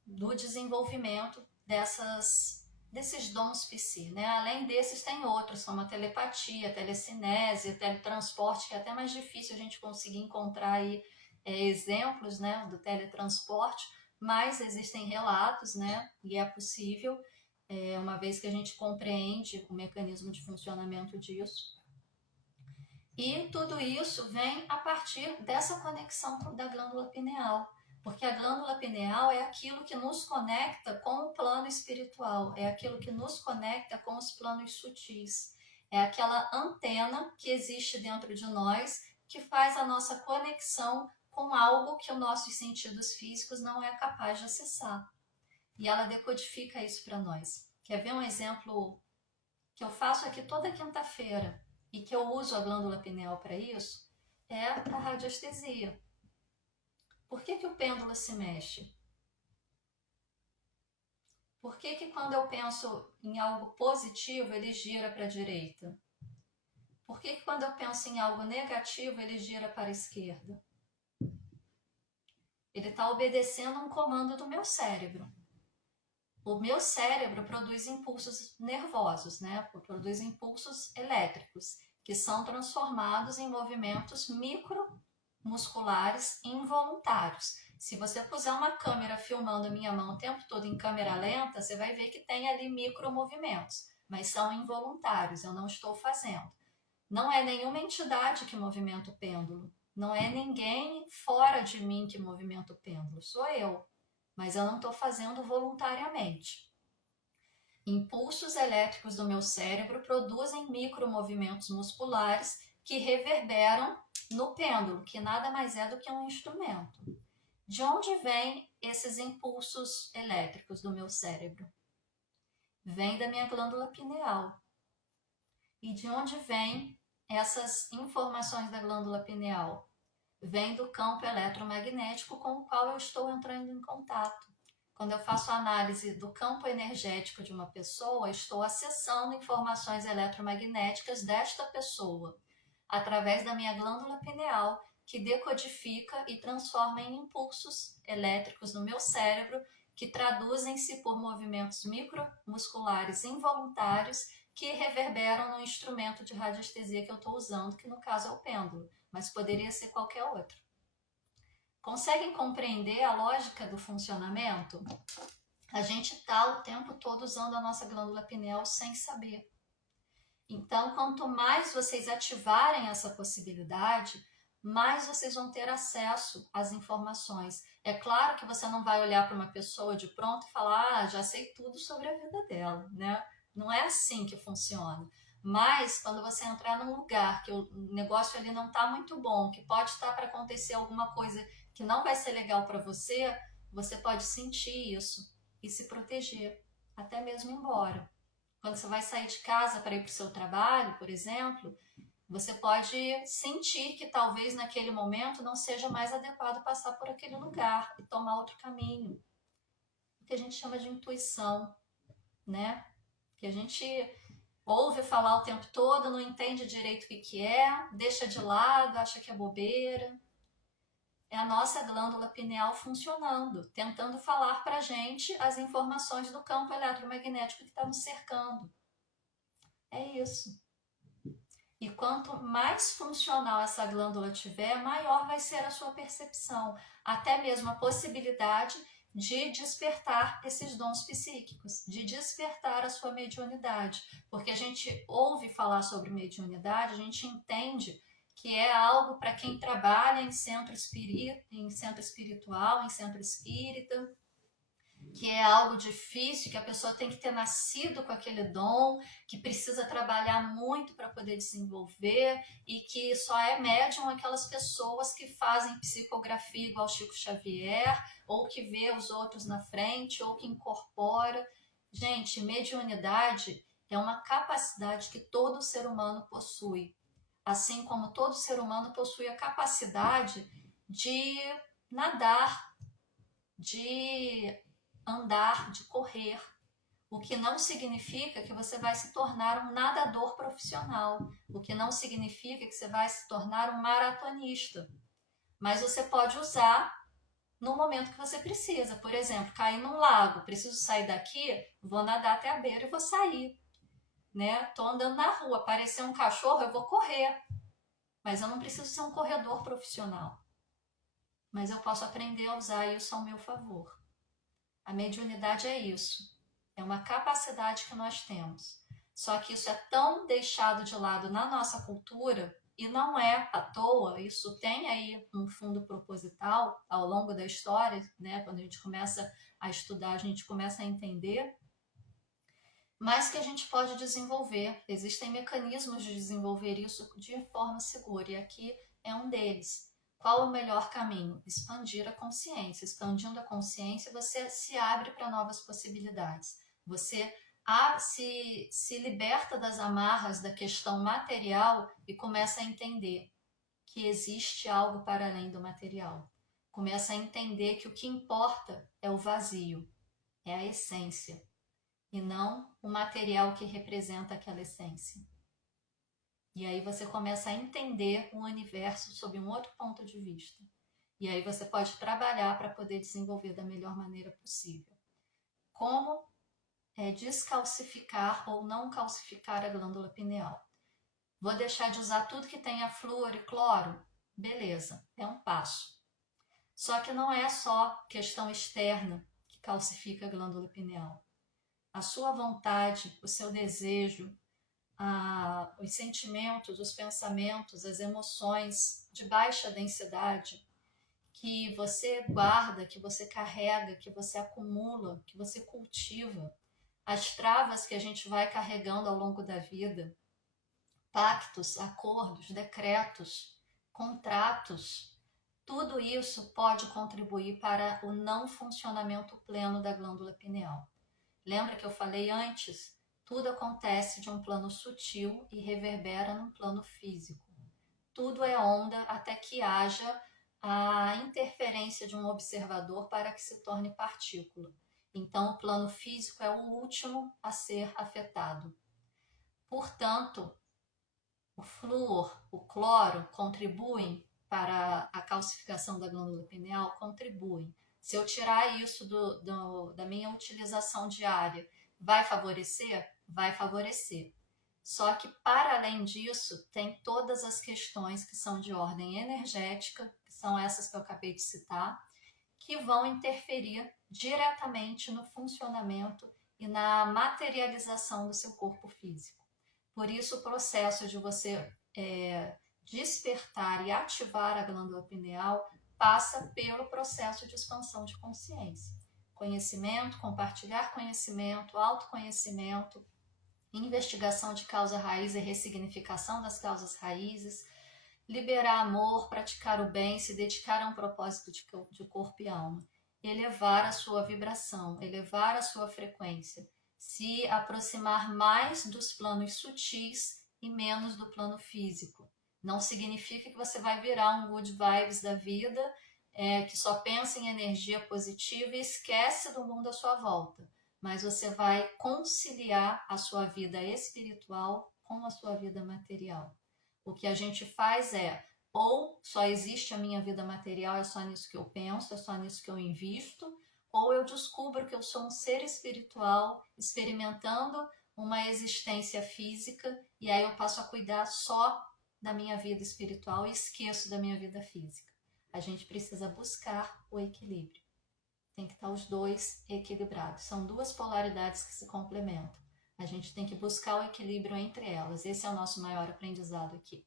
do desenvolvimento desses dons psi, né? Além desses, tem outros, como a telepatia, a telecinese, o teletransporte, que é até mais difícil a gente conseguir encontrar aí exemplos, né, do teletransporte, mas existem relatos, né? E é possível, uma vez que a gente compreende o mecanismo de funcionamento disso. E tudo isso vem a partir dessa conexão da glândula pineal, porque a glândula pineal é aquilo que nos conecta com o plano espiritual, é aquilo que nos conecta com os planos sutis, é aquela antena que existe dentro de nós que faz a nossa conexão com algo que os nossos sentidos físicos não é capaz de acessar. E ela decodifica isso para nós. Quer ver um exemplo que eu faço aqui toda quinta-feira e que eu uso a glândula pineal para isso? É a radiestesia. Por que o pêndulo se mexe? Por que quando eu penso em algo positivo, ele gira para a direita? Por que quando eu penso em algo negativo, ele gira para a esquerda? Ele está obedecendo um comando do meu cérebro. O meu cérebro produz impulsos nervosos, né? Produz impulsos elétricos, que são transformados em movimentos micromusculares involuntários. Se você puser uma câmera filmando a minha mão o tempo todo em câmera lenta, você vai ver que tem ali micromovimentos, mas são involuntários, eu não estou fazendo. Não é nenhuma entidade que movimenta o pêndulo, não é ninguém fora de mim que movimenta o pêndulo, sou eu, mas eu não estou fazendo voluntariamente. Impulsos elétricos do meu cérebro produzem micromovimentos musculares que reverberam no pêndulo, que nada mais é do que um instrumento. De onde vêm esses impulsos elétricos do meu cérebro? Vem da minha glândula pineal. E de onde vêm essas informações da glândula pineal? Vem do campo eletromagnético com o qual eu estou entrando em contato. Quando eu faço análise do campo energético de uma pessoa, estou acessando informações eletromagnéticas desta pessoa, através da minha glândula pineal, que decodifica e transforma em impulsos elétricos no meu cérebro, que traduzem-se por movimentos micromusculares involuntários que reverberam no instrumento de radiestesia que eu estou usando, que no caso é o pêndulo, mas poderia ser qualquer outro. Conseguem compreender a lógica do funcionamento? A gente está o tempo todo usando a nossa glândula pineal sem saber. Então, quanto mais vocês ativarem essa possibilidade, mais vocês vão ter acesso às informações. É claro que você não vai olhar para uma pessoa de pronto e falar, já sei tudo sobre a vida dela, né? Não é assim que funciona. Mas quando você entrar num lugar que o negócio ali não está muito bom, que pode estar para acontecer alguma coisa que não vai ser legal para você, você pode sentir isso e se proteger, até mesmo ir embora. Quando você vai sair de casa para ir para o seu trabalho, por exemplo, você pode sentir que talvez naquele momento não seja mais adequado passar por aquele lugar e tomar outro caminho. O que a gente chama de intuição, né? Que a gente ouve falar o tempo todo, não entende direito o que é, deixa de lado, acha que é bobeira. É a nossa glândula pineal funcionando, tentando falar para a gente as informações do campo eletromagnético que está nos cercando. É isso. E quanto mais funcional essa glândula tiver, maior vai ser a sua percepção, até mesmo a possibilidade de despertar esses dons psíquicos, de despertar a sua mediunidade. Porque a gente ouve falar sobre mediunidade, a gente entende que é algo para quem trabalha em centro espiritual, em centro espírita, que é algo difícil, que a pessoa tem que ter nascido com aquele dom, que precisa trabalhar muito para poder desenvolver e que só é médium aquelas pessoas que fazem psicografia igual Chico Xavier, ou que vê os outros na frente, ou que incorpora. Gente, mediunidade é uma capacidade que todo ser humano possui, assim como todo ser humano possui a capacidade de nadar, de andar, de correr, o que não significa que você vai se tornar um nadador profissional, o que não significa que você vai se tornar um maratonista, mas você pode usar no momento que você precisa. Por exemplo, cair num lago, preciso sair daqui, vou nadar até a beira e vou sair, né? Tô andando na rua, aparecer um cachorro, eu vou correr, mas eu não preciso ser um corredor profissional, mas eu posso aprender a usar isso ao meu favor. A mediunidade é isso, é uma capacidade que nós temos. Só que isso é tão deixado de lado na nossa cultura, e não é à toa, isso tem aí um fundo proposital ao longo da história, né? Quando a gente começa a estudar, a gente começa a entender, mas que a gente pode desenvolver. Existem mecanismos de desenvolver isso de forma segura, e aqui é um deles. Qual é o melhor caminho? Expandir a consciência. Expandindo a consciência, você se abre para novas possibilidades. Você se liberta das amarras da questão material e começa a entender que existe algo para além do material. Começa a entender que o que importa é o vazio, é a essência, e não o material que representa aquela essência. E aí você começa a entender o universo sob um outro ponto de vista. E aí você pode trabalhar para poder desenvolver da melhor maneira possível. Como descalcificar ou não calcificar a glândula pineal? Vou deixar de usar tudo que tenha flúor e cloro? Beleza, é um passo. Só que não é só questão externa que calcifica a glândula pineal. A sua vontade, o seu desejo, os sentimentos, os pensamentos, as emoções de baixa densidade que você guarda, que você carrega, que você acumula, que você cultiva, as travas que a gente vai carregando ao longo da vida, pactos, acordos, decretos, contratos, tudo isso pode contribuir para o não funcionamento pleno da glândula pineal. Lembra que eu falei antes? Tudo acontece de um plano sutil e reverbera num plano físico. Tudo é onda até que haja a interferência de um observador para que se torne partícula. Então, o plano físico é o último a ser afetado. Portanto, o flúor, o cloro contribuem para a calcificação da glândula pineal? Contribuem. Se eu tirar isso da minha utilização diária, vai favorecer? Vai favorecer. Só que, para além disso, tem todas as questões que são de ordem energética, que são essas que eu acabei de citar, que vão interferir diretamente no funcionamento e na materialização do seu corpo físico. Por isso, o processo de você despertar e ativar a glândula pineal passa pelo processo de expansão de consciência. Conhecimento, compartilhar conhecimento, autoconhecimento, investigação de causa raiz e ressignificação das causas raízes, liberar amor, praticar o bem, se dedicar a um propósito de corpo e alma, elevar a sua vibração, elevar a sua frequência, se aproximar mais dos planos sutis e menos do plano físico. Não significa que você vai virar um good vibes da vida, que só pensa em energia positiva e esquece do mundo à sua volta. Mas você vai conciliar a sua vida espiritual com a sua vida material. O que a gente faz ou só existe a minha vida material, é só nisso que eu penso, é só nisso que eu invisto, ou eu descubro que eu sou um ser espiritual experimentando uma existência física e aí eu passo a cuidar só da minha vida espiritual e esqueço da minha vida física. A gente precisa buscar o equilíbrio. Tem que estar os dois equilibrados. São duas polaridades que se complementam. A gente tem que buscar o equilíbrio entre elas. Esse é o nosso maior aprendizado aqui.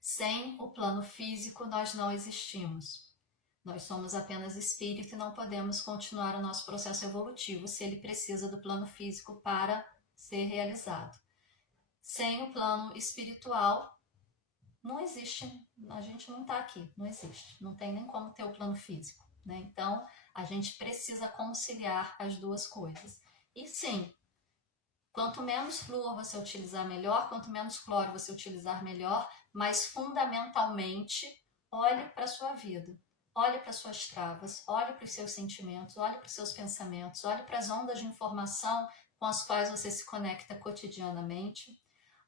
Sem o plano físico, nós não existimos. Nós somos apenas espírito e não podemos continuar o nosso processo evolutivo se ele precisa do plano físico para ser realizado. Sem o plano espiritual, não existe, a gente não está aqui, não existe. Não tem nem como ter o plano físico, né? Então, a gente precisa conciliar as duas coisas. E sim, quanto menos flúor você utilizar, melhor. Quanto menos cloro você utilizar, melhor. Mas, fundamentalmente, olhe para a sua vida. Olhe para as suas travas, olhe para os seus sentimentos, olhe para os seus pensamentos, olhe para as ondas de informação com as quais você se conecta cotidianamente.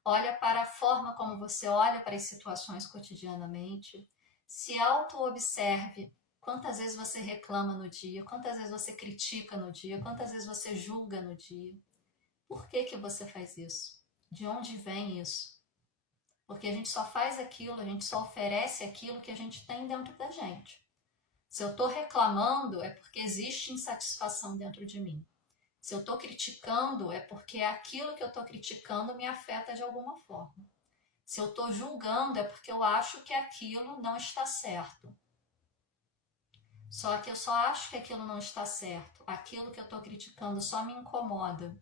Olha para a forma como você olha para as situações cotidianamente. Se auto-observe. Quantas vezes você reclama no dia? Quantas vezes você critica no dia? Quantas vezes você julga no dia? Por que você faz isso? De onde vem isso? Porque a gente só faz aquilo, a gente só oferece aquilo que a gente tem dentro da gente. Se eu estou reclamando, é porque existe insatisfação dentro de mim. Se eu estou criticando, é porque aquilo que eu estou criticando me afeta de alguma forma. Se eu estou julgando, é porque eu acho que aquilo não está certo. Só que eu só acho que aquilo não está certo. Aquilo que eu estou criticando só me incomoda.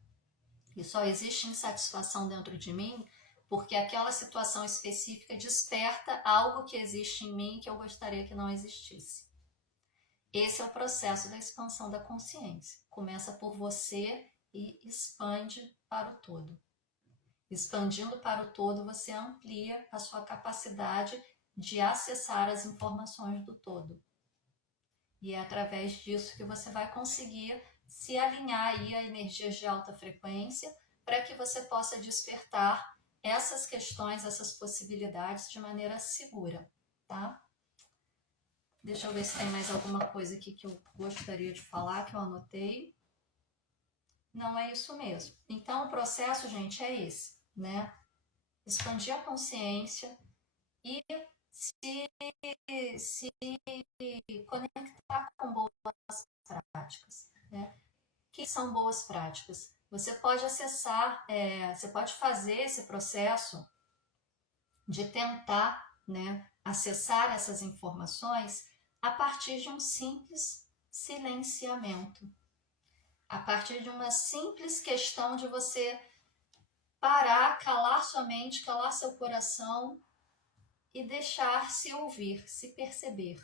E só existe insatisfação dentro de mim porque aquela situação específica desperta algo que existe em mim que eu gostaria que não existisse. Esse é o processo da expansão da consciência. Começa por você e expande para o todo. Expandindo para o todo, você amplia a sua capacidade de acessar as informações do todo. E é através disso que você vai conseguir se alinhar aí a energias de alta frequência para que você possa despertar essas questões, essas possibilidades de maneira segura, tá? Deixa eu ver se tem mais alguma coisa aqui que eu gostaria de falar, que eu anotei. Não, é isso mesmo. Então, o processo, gente, é esse, né? Expandir a consciência e se conectar com boas práticas, né? O que são boas práticas? Você pode acessar, você pode fazer esse processo de tentar, né, acessar essas informações a partir de um simples silenciamento, a partir de uma simples questão de você parar, calar sua mente, calar seu coração e deixar se ouvir, se perceber.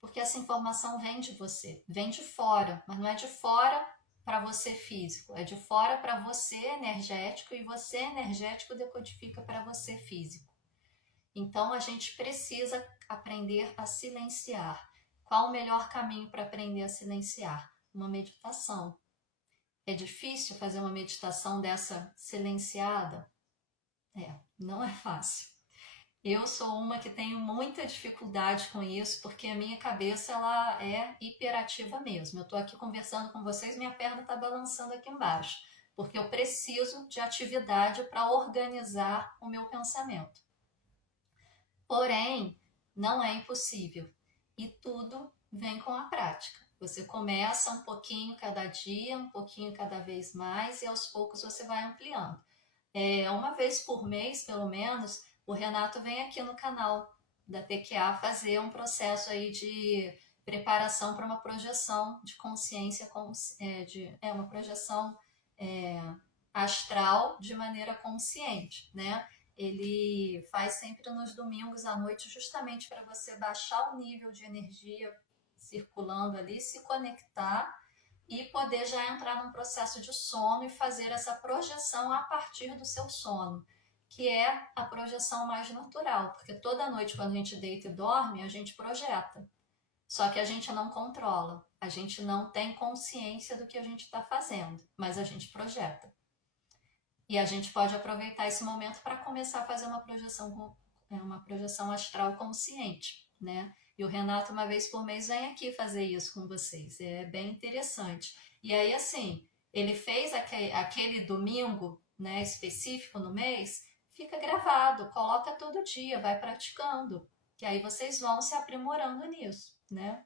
Porque essa informação vem de você, vem de fora, mas não é de fora para você físico, é de fora para você energético e você energético decodifica para você físico. Então a gente precisa aprender a silenciar. Qual o melhor caminho para aprender a silenciar? Uma meditação. É difícil fazer uma meditação dessa silenciada? Não é fácil. Eu sou uma que tenho muita dificuldade com isso, porque a minha cabeça ela é hiperativa mesmo. Eu estou aqui conversando com vocês, minha perna está balançando aqui embaixo, porque eu preciso de atividade para organizar o meu pensamento. Porém, não é impossível e tudo vem com a prática. Você começa um pouquinho cada dia, um pouquinho cada vez mais e aos poucos você vai ampliando. Uma vez por mês, pelo menos, o Renato vem aqui no canal da TQA fazer um processo aí de preparação para uma projeção de consciência, uma projeção astral de maneira consciente, né? Ele faz sempre nos domingos à noite, justamente para você baixar o nível de energia circulando ali, se conectar e poder já entrar num processo de sono e fazer essa projeção a partir do seu sono, que é a projeção mais natural, porque toda noite quando a gente deita e dorme, a gente projeta, só que a gente não controla, a gente não tem consciência do que a gente está fazendo, mas a gente projeta. E a gente pode aproveitar esse momento para começar a fazer uma projeção astral consciente, né? E o Renato, uma vez por mês, vem aqui fazer isso com vocês. É bem interessante. E aí, assim, ele fez aquele domingo, né, específico no mês, fica gravado, coloca todo dia, vai praticando. Que aí vocês vão se aprimorando nisso, né?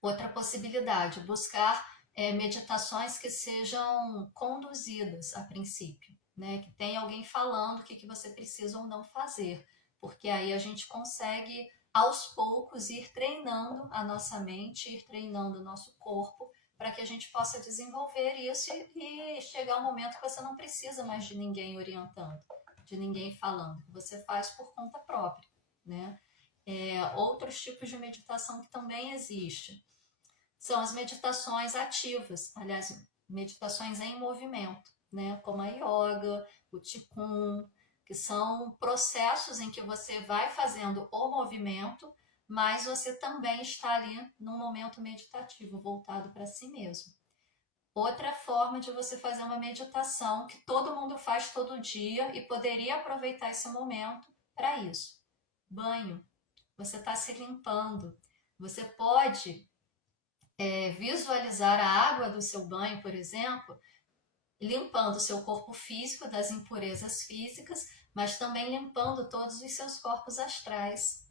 Outra possibilidade, buscar meditações que sejam conduzidas a princípio, né? Que tenha alguém falando o que você precisa ou não fazer, porque aí a gente consegue aos poucos ir treinando a nossa mente, ir treinando o nosso corpo para que a gente possa desenvolver isso e chegar ao momento que você não precisa mais de ninguém orientando, de ninguém falando, você faz por conta própria, né? Outros tipos de meditação que também existem são as meditações ativas, aliás, meditações em movimento, né? Como a yoga, o Qigong, que são processos em que você vai fazendo o movimento, mas você também está ali num momento meditativo, voltado para si mesmo. Outra forma de você fazer uma meditação que todo mundo faz todo dia e poderia aproveitar esse momento para isso. Banho. Você está se limpando. Você pode visualizar a água do seu banho, por exemplo, limpando o seu corpo físico das impurezas físicas, mas também limpando todos os seus corpos astrais,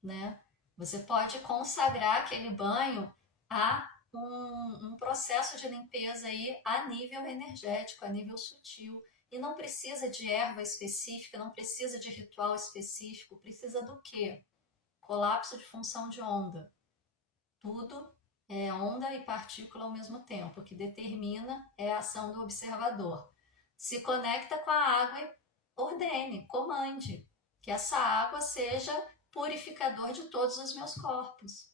né? Você pode consagrar aquele banho a um processo de limpeza aí a nível energético, a nível sutil. E não precisa de erva específica, não precisa de ritual específico, precisa do quê? Colapso de função de onda. Tudo é onda e partícula ao mesmo tempo. O que determina é a ação do observador. Se conecta com a água e ordene, comande que essa água seja purificador de todos os meus corpos.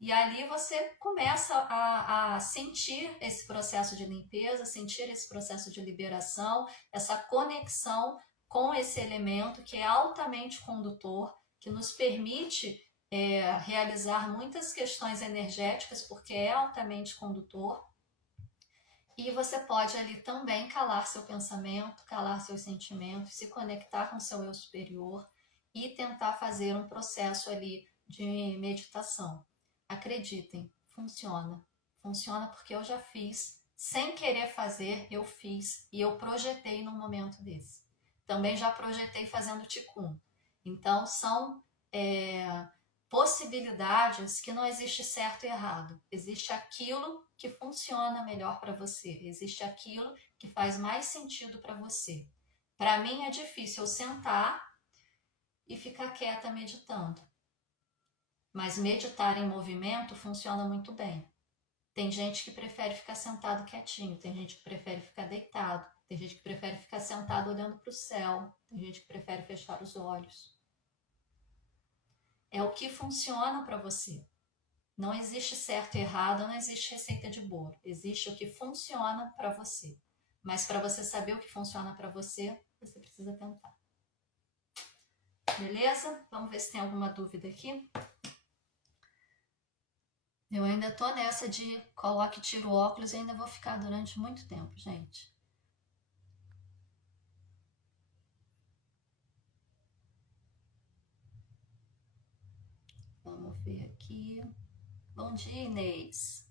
E ali você começa a sentir esse processo de limpeza, sentir esse processo de liberação, essa conexão com esse elemento que é altamente condutor, que nos permite realizar muitas questões energéticas, porque é altamente condutor. E você pode ali também calar seu pensamento, calar seus sentimentos, se conectar com seu eu superior e tentar fazer um processo ali de meditação. Acreditem, funciona. Funciona porque eu já fiz, sem querer fazer, eu fiz e eu projetei num momento desse. Também já projetei fazendo Qigong. Então, são possibilidades que não existe certo e errado. Existe aquilo que funciona melhor para você. Existe aquilo que faz mais sentido para você. Para mim é difícil eu sentar e ficar quieta meditando. Mas meditar em movimento funciona muito bem. Tem gente que prefere ficar sentado quietinho, tem gente que prefere ficar deitado, tem gente que prefere ficar sentado olhando para o céu, tem gente que prefere fechar os olhos. É o que funciona para você. Não existe certo e errado, não existe receita de bolo. Existe o que funciona para você. Mas para você saber o que funciona para você, você precisa tentar. Beleza? Vamos ver se tem alguma dúvida aqui. Eu ainda tô nessa de coloque e tira o óculos e ainda vou ficar durante muito tempo, gente. Vamos ver aqui. Bom dia, Inês.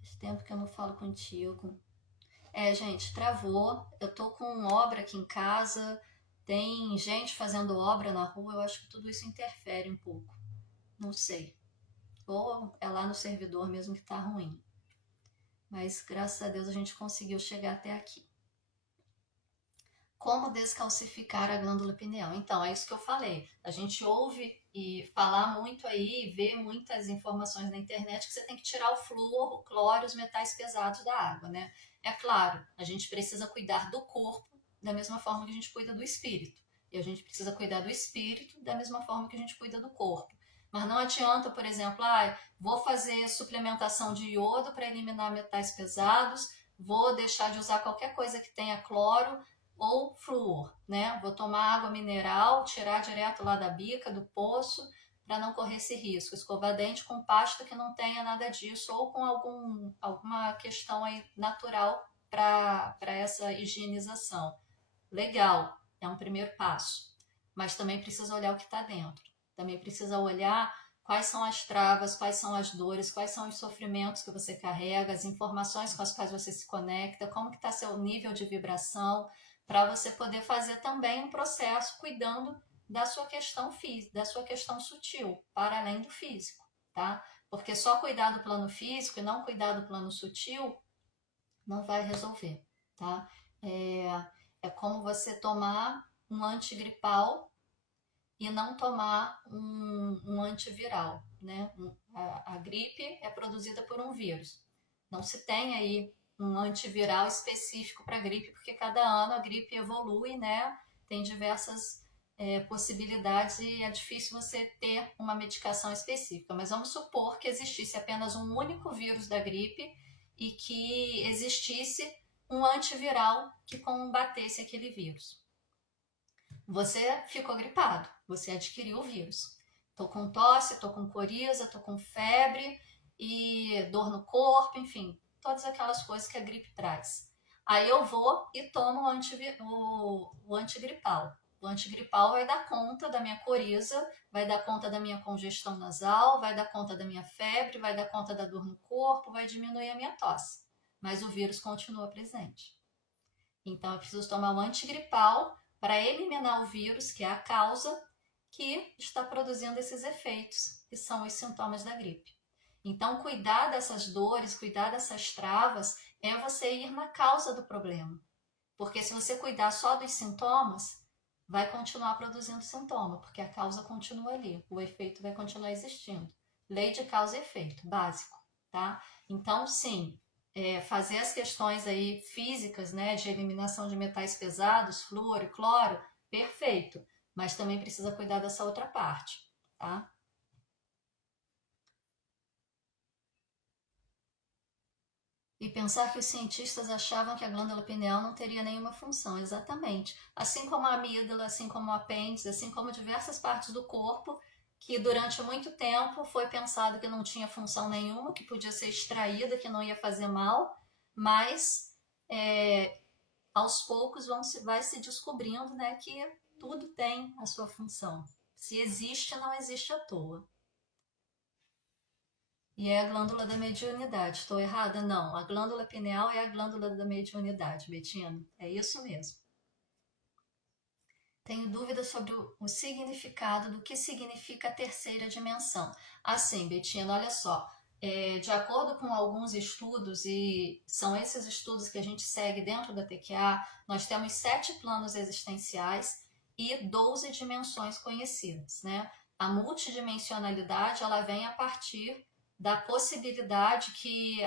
Faz tempo que eu não falo contigo. Gente, travou. Eu tô com obra aqui em casa. Tem gente fazendo obra na rua. Eu acho que tudo isso interfere um pouco. Não sei. Ou é lá no servidor mesmo que tá ruim. Mas graças a Deus a gente conseguiu chegar até aqui. Como descalcificar a glândula pineal? Então, é isso que eu falei. A gente ouve e falar muito aí, vê muitas informações na internet que você tem que tirar o flúor, o cloro e os metais pesados da água, né? É claro, a gente precisa cuidar do corpo da mesma forma que a gente cuida do espírito. E a gente precisa cuidar do espírito da mesma forma que a gente cuida do corpo. Mas não adianta, por exemplo, vou fazer suplementação de iodo para eliminar metais pesados, vou deixar de usar qualquer coisa que tenha cloro ou flúor, né? Vou tomar água mineral, tirar direto lá da bica, do poço, para não correr esse risco. Escovar dente com pasta que não tenha nada disso ou com alguma questão aí natural para essa higienização. Legal, é um primeiro passo. Mas também precisa olhar o que está dentro. Também precisa olhar quais são as travas, quais são as dores, quais são os sofrimentos que você carrega, as informações com as quais você se conecta, como que está seu nível de vibração, para você poder fazer também um processo cuidando da sua questão física, da sua questão sutil, para além do físico, tá? Porque só cuidar do plano físico e não cuidar do plano sutil não vai resolver, tá? É como você tomar um antigripal e não tomar um antiviral, né? A gripe é produzida por um vírus. Não se tem aí um antiviral específico para a gripe, porque cada ano a gripe evolui, né? Tem diversas possibilidades e é difícil você ter uma medicação específica. Mas vamos supor que existisse apenas um único vírus da gripe e que existisse um antiviral que combatesse aquele vírus. Você ficou gripado, você adquiriu o vírus. Tô com tosse, tô com coriza, tô com febre e dor no corpo, enfim, todas aquelas coisas que a gripe traz. Aí eu vou e tomo o antigripal. O antigripal vai dar conta da minha coriza, vai dar conta da minha congestão nasal, vai dar conta da minha febre, vai dar conta da dor no corpo, vai diminuir a minha tosse. Mas o vírus continua presente. Então eu preciso tomar um antigripal para eliminar o vírus, que é a causa que está produzindo esses efeitos, que são os sintomas da gripe. Então, cuidar dessas dores, cuidar dessas travas, é você ir na causa do problema. Porque se você cuidar só dos sintomas, vai continuar produzindo sintoma, porque a causa continua ali, o efeito vai continuar existindo. Lei de causa e efeito, básico, tá? Então, sim, fazer as questões aí físicas, né, de eliminação de metais pesados, flúor e cloro, perfeito, mas também precisa cuidar dessa outra parte, tá? E pensar que os cientistas achavam que a glândula pineal não teria nenhuma função, exatamente. Assim como a amígdala, assim como o apêndice, assim como diversas partes do corpo, que durante muito tempo foi pensado que não tinha função nenhuma, que podia ser extraída, que não ia fazer mal, mas aos poucos vai se descobrindo, né, que tudo tem a sua função. Se existe, não existe à toa. E é a glândula da mediunidade. Estou errada? Não. A glândula pineal é a glândula da mediunidade, Betina. É isso mesmo. tenho dúvidas sobre o significado do que significa a terceira dimensão. Assim, Betina, olha só, de acordo com alguns estudos, e são esses estudos que a gente segue dentro da TQA, nós temos 7 planos existenciais e 12 dimensões conhecidas, né? A multidimensionalidade, ela vem a partir da possibilidade que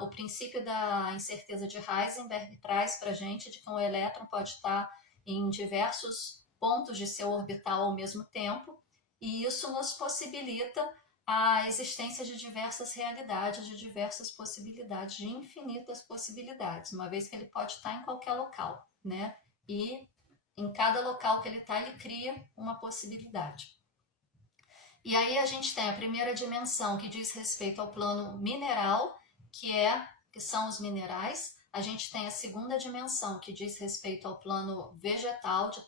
o princípio da incerteza de Heisenberg traz para a gente, de que um elétron pode estar em diversos pontos de seu orbital ao mesmo tempo, e isso nos possibilita a existência de diversas realidades, de diversas possibilidades, de infinitas possibilidades, uma vez que ele pode estar em qualquer local, né? E em cada local que ele está, ele cria uma possibilidade. E aí a gente tem a primeira dimensão que diz respeito ao plano mineral, que são os minerais. A gente tem a segunda dimensão que diz respeito ao plano vegetal, de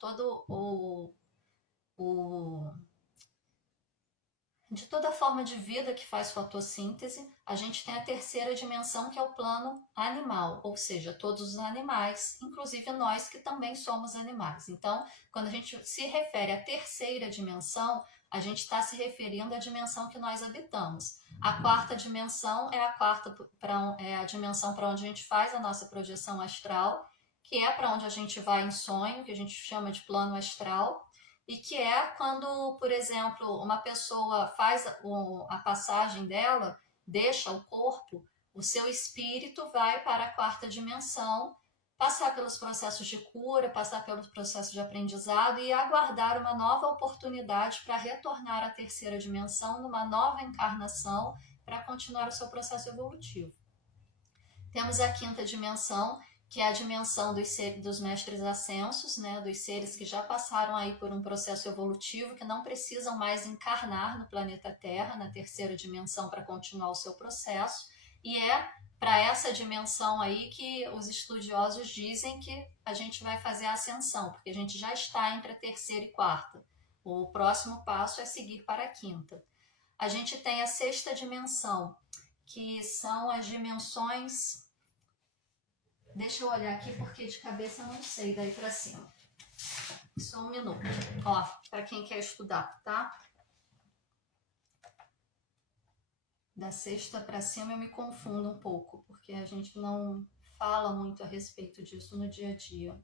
toda a forma de vida que faz fotossíntese. A gente tem a terceira dimensão, que é o plano animal, ou seja, todos os animais, inclusive nós que também somos animais. Então, quando a gente se refere à terceira dimensão, a gente está se referindo à dimensão que nós habitamos. A quarta dimensão é a dimensão para onde a gente faz a nossa projeção astral, que é para onde a gente vai em sonho, que a gente chama de plano astral, e que é quando, por exemplo, uma pessoa faz a passagem dela, deixa o corpo, o seu espírito vai para a quarta dimensão, passar pelos processos de cura, passar pelos processos de aprendizado e aguardar uma nova oportunidade para retornar à terceira dimensão, numa nova encarnação, para continuar o seu processo evolutivo. Temos a quinta dimensão, que é a dimensão dos mestres ascensos, né, dos seres que já passaram aí por um processo evolutivo, que não precisam mais encarnar no planeta Terra, na terceira dimensão, para continuar o seu processo, e é para essa dimensão aí que os estudiosos dizem que a gente vai fazer a ascensão, porque a gente já está entre a terceira e quarta. O próximo passo é seguir para a quinta. A gente tem a sexta dimensão, que são as dimensões... Deixa eu olhar aqui, porque de cabeça eu não sei daí para cima. Só um minuto. Ó, para quem quer estudar, tá? Da sexta para cima eu me confundo um pouco, porque a gente não fala muito a respeito disso no dia a dia.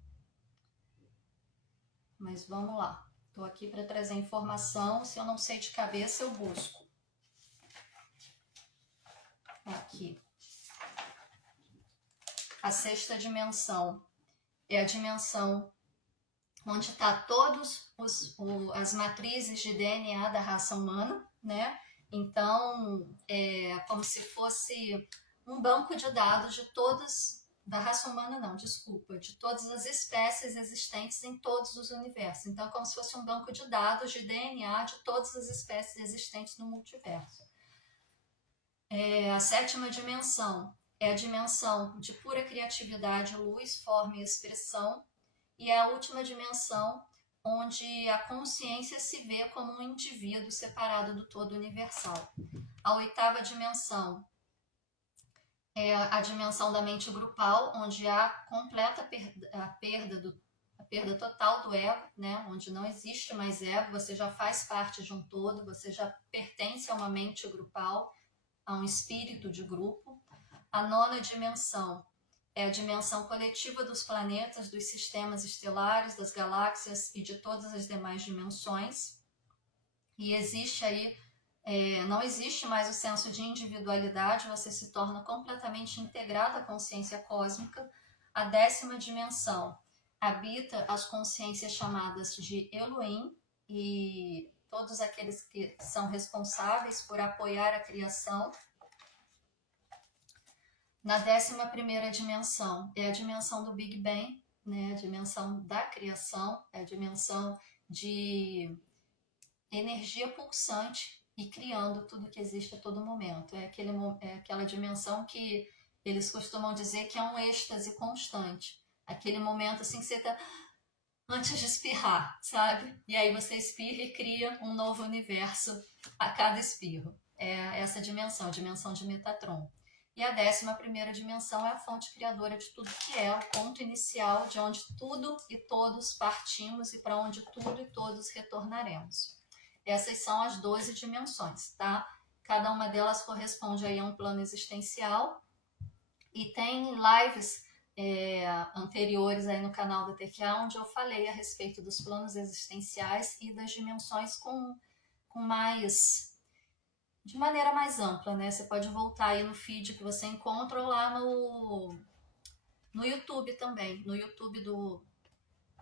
Mas vamos lá. Estou aqui para trazer informação. Se eu não sei de cabeça, eu busco. Aqui. A sexta dimensão é a dimensão onde está todas as matrizes de DNA da raça humana, né? Então, é como se fosse um banco de dados de todas, da raça humana não, desculpa, de todas as espécies existentes em todos os universos. Então, é como se fosse um banco de dados de DNA de todas as espécies existentes no multiverso. A sétima dimensão é a dimensão de pura criatividade, luz, forma e expressão, e é a última dimensão onde a consciência se vê como um indivíduo separado do todo universal. A oitava dimensão é a dimensão da mente grupal, onde há completa a perda total do ego, né? Onde não existe mais ego, você já faz parte de um todo, você já pertence a uma mente grupal, a um espírito de grupo. A nona dimensão é a dimensão coletiva dos planetas, dos sistemas estelares, das galáxias e de todas as demais dimensões. E existe aí, não existe mais o senso de individualidade, você se torna completamente integrado à consciência cósmica. A décima dimensão habita as consciências chamadas de Elohim e todos aqueles que são responsáveis por apoiar a criação. Na 11ª dimensão é a dimensão do Big Bang, né? A dimensão da criação, é a dimensão de energia pulsante e criando tudo que existe a todo momento. É aquela dimensão que eles costumam dizer que é um êxtase constante. Aquele momento assim que você está antes de espirrar, sabe? E aí você espirra e cria um novo universo a cada espirro. É essa dimensão, a dimensão de Metatron. E a 11ª dimensão é a fonte criadora de tudo que é, o ponto inicial de onde tudo e todos partimos e para onde tudo e todos retornaremos. Essas são as 12 dimensões, tá? Cada uma delas corresponde aí a um plano existencial e tem lives anteriores aí no canal da TQA, onde eu falei a respeito dos planos existenciais e das dimensões com mais, de maneira mais ampla, né? Você pode voltar aí no feed que você encontra ou lá no YouTube também. No YouTube do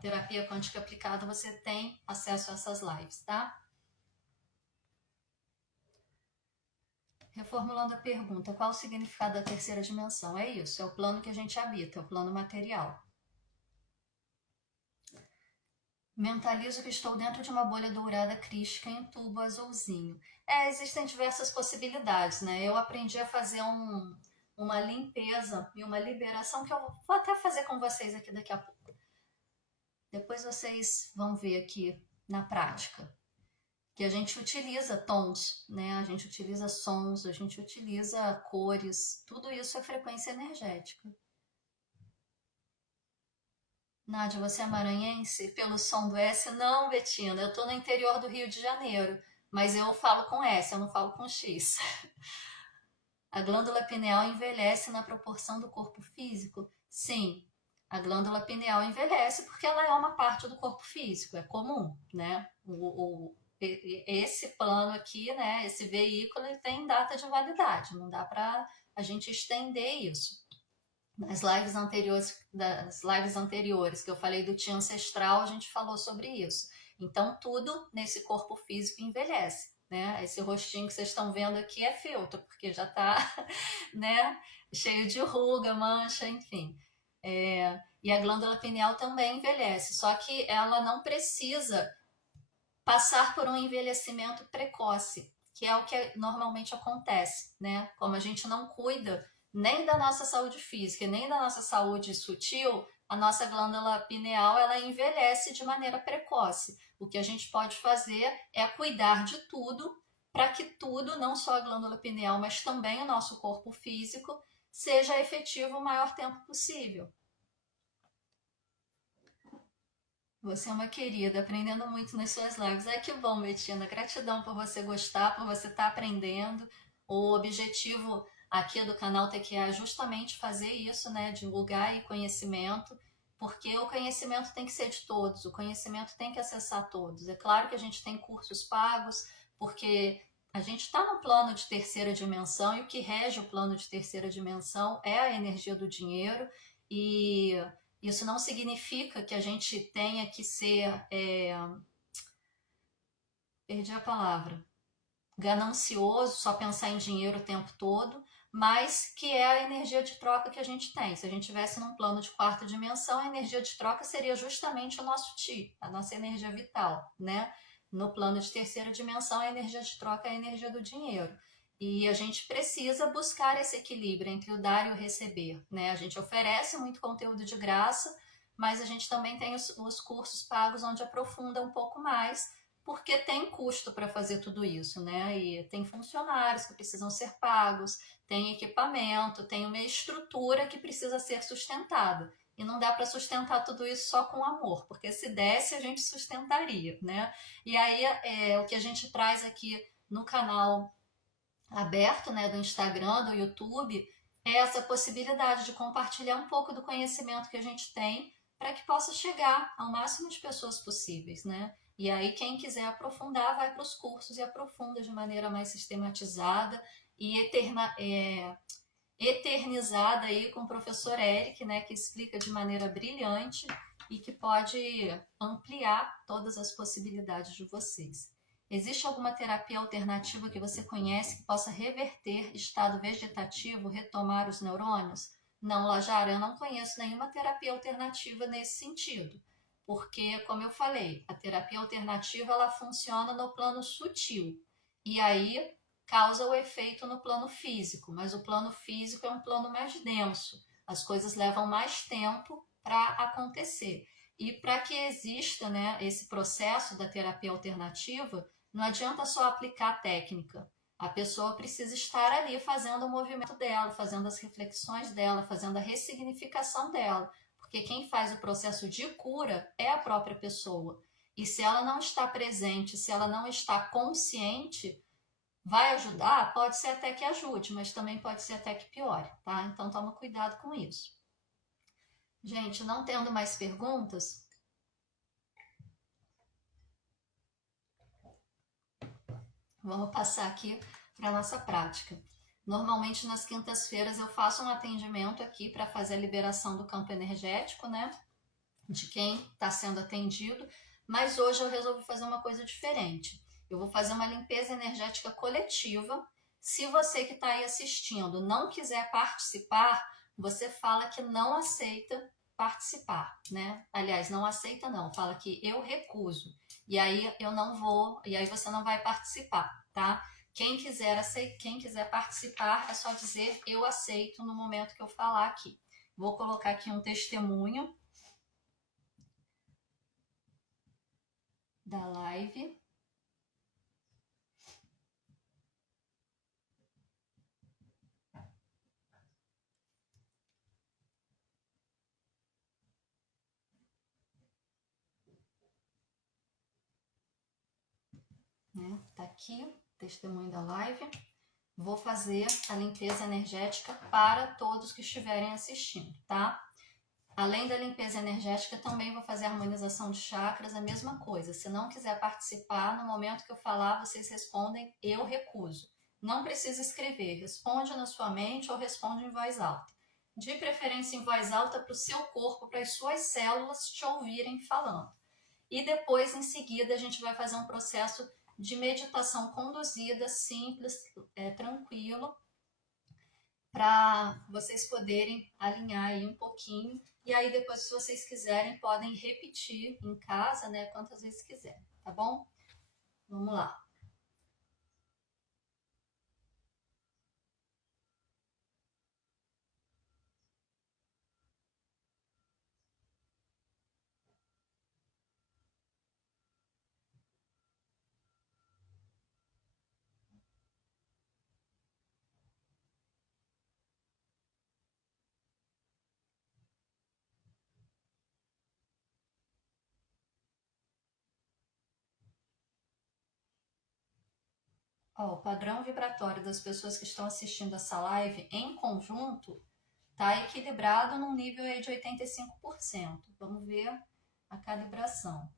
Terapia Quântica Aplicada você tem acesso a essas lives, tá? Reformulando a pergunta, qual o significado da terceira dimensão? É isso, é o plano que a gente habita, é o plano material. Mentalizo que estou dentro de uma bolha dourada crística em tubo azulzinho. Existem diversas possibilidades, né? Eu aprendi a fazer uma limpeza e uma liberação que eu vou até fazer com vocês aqui daqui a pouco. Depois vocês vão ver aqui na prática. Que a gente utiliza tons, né? A gente utiliza sons, a gente utiliza cores, tudo isso é frequência energética. Nádia, você é maranhense? Pelo som do S? Não, Betina, eu tô no interior do Rio de Janeiro, mas eu falo com S, eu não falo com X. A glândula pineal envelhece na proporção do corpo físico? Sim, a glândula pineal envelhece porque ela é uma parte do corpo físico, é comum, né? Esse plano aqui, né, esse veículo, ele tem data de validade, não dá para a gente estender isso. Nas lives anteriores que eu falei do Ti ancestral, a gente falou sobre isso. Então, tudo nesse corpo físico envelhece, né? Esse rostinho que vocês estão vendo aqui é filtro, porque já está né, cheio de ruga, mancha, enfim. E a glândula pineal também envelhece, só que ela não precisa passar por um envelhecimento precoce, que é o que normalmente acontece, né? Como a gente não cuida nem da nossa saúde física, nem da nossa saúde sutil, a nossa glândula pineal ela envelhece de maneira precoce. O que a gente pode fazer é cuidar de tudo para que tudo, não só a glândula pineal, mas também o nosso corpo físico, seja efetivo o maior tempo possível. Você é uma querida, aprendendo muito nas suas lives. Ai, que bom, Betina. Gratidão por você gostar, por você estar aprendendo. O objetivo aqui do canal TQA é justamente fazer isso, né? Divulgar aí conhecimento, porque o conhecimento tem que ser de todos, o conhecimento tem que acessar todos. É claro que a gente tem cursos pagos, porque a gente está no plano de terceira dimensão e o que rege o plano de terceira dimensão é a energia do dinheiro e isso não significa que a gente tenha que ser, perdi a palavra, ganancioso, só pensar em dinheiro o tempo todo, mas que é a energia de troca que a gente tem. Se a gente estivesse num plano de quarta dimensão, a energia de troca seria justamente o nosso Ti, a nossa energia vital, né? No plano de terceira dimensão, a energia de troca é a energia do dinheiro. E a gente precisa buscar esse equilíbrio entre o dar e o receber, né? A gente oferece muito conteúdo de graça, mas a gente também tem os cursos pagos onde aprofunda um pouco mais, porque tem custo para fazer tudo isso, né? E tem funcionários que precisam ser pagos, tem equipamento, tem uma estrutura que precisa ser sustentada. E não dá para sustentar tudo isso só com amor, porque se desse a gente sustentaria, né? E aí o que a gente traz aqui no canal aberto, né, do Instagram, do YouTube, é essa possibilidade de compartilhar um pouco do conhecimento que a gente tem para que possa chegar ao máximo de pessoas possíveis, né? E aí quem quiser aprofundar vai para os cursos e aprofunda de maneira mais sistematizada e eternizada aí com o professor Eric, né, que explica de maneira brilhante e que pode ampliar todas as possibilidades de vocês. Existe alguma terapia alternativa que você conhece que possa reverter estado vegetativo, retomar os neurônios? Não, Lajara, eu não conheço nenhuma terapia alternativa nesse sentido. Porque, como eu falei, a terapia alternativa ela funciona no plano sutil. E aí causa o efeito no plano físico, mas o plano físico é um plano mais denso. As coisas levam mais tempo para acontecer. E para que exista, né, esse processo da terapia alternativa, não adianta só aplicar a técnica. A pessoa precisa estar ali fazendo o movimento dela, fazendo as reflexões dela, fazendo a ressignificação dela. Porque quem faz o processo de cura é a própria pessoa. E se ela não está presente, se ela não está consciente, vai ajudar? Pode ser até que ajude, mas também pode ser até que piore, tá? Então toma cuidado com isso. Gente, não tendo mais perguntas, vamos passar aqui para a nossa prática. Normalmente nas quintas-feiras eu faço um atendimento aqui para fazer a liberação do campo energético, né? De quem está sendo atendido, mas hoje eu resolvi fazer uma coisa diferente. Eu vou fazer uma limpeza energética coletiva. Se você que está aí assistindo não quiser participar, você fala que não aceita participar, né? Aliás, não aceita não, fala que eu recuso. E aí eu não vou, e aí você não vai participar, tá? Quem quiser participar é só dizer eu aceito no momento que eu falar aqui. Vou colocar aqui um testemunho da live. Né? Tá aqui, testemunho da live. Vou fazer a limpeza energética para todos que estiverem assistindo, tá? Além da limpeza energética, também vou fazer a harmonização de chakras, a mesma coisa. Se não quiser participar, no momento que eu falar, vocês respondem, eu recuso. Não precisa escrever, responde na sua mente ou responde em voz alta. De preferência em voz alta para o seu corpo, para as suas células te ouvirem falando. E depois, em seguida, a gente vai fazer um processo de meditação conduzida, simples, tranquilo, para vocês poderem alinhar aí um pouquinho. E aí depois, se vocês quiserem, podem repetir em casa, né, quantas vezes quiserem, tá bom? Vamos lá. Ó, o padrão vibratório das pessoas que estão assistindo essa live em conjunto está equilibrado num nível aí de 85%. Vamos ver a calibração.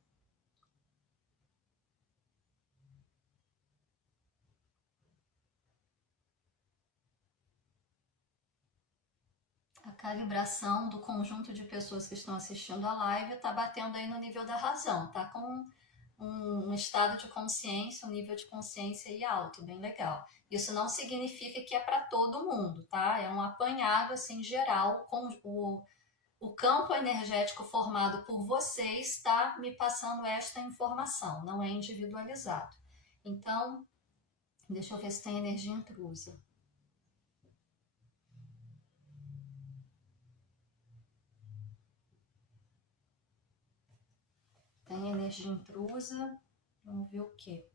A calibração do conjunto de pessoas que estão assistindo a live está batendo aí no nível da razão, tá com um estado de consciência, um nível de consciência aí alto, bem legal. Isso não significa que é para todo mundo, tá? É um apanhado assim geral, com o campo energético formado por vocês está me passando esta informação, não é individualizado. Então, deixa eu ver se tem energia intrusa. Tem energia intrusa, vamos ver o que.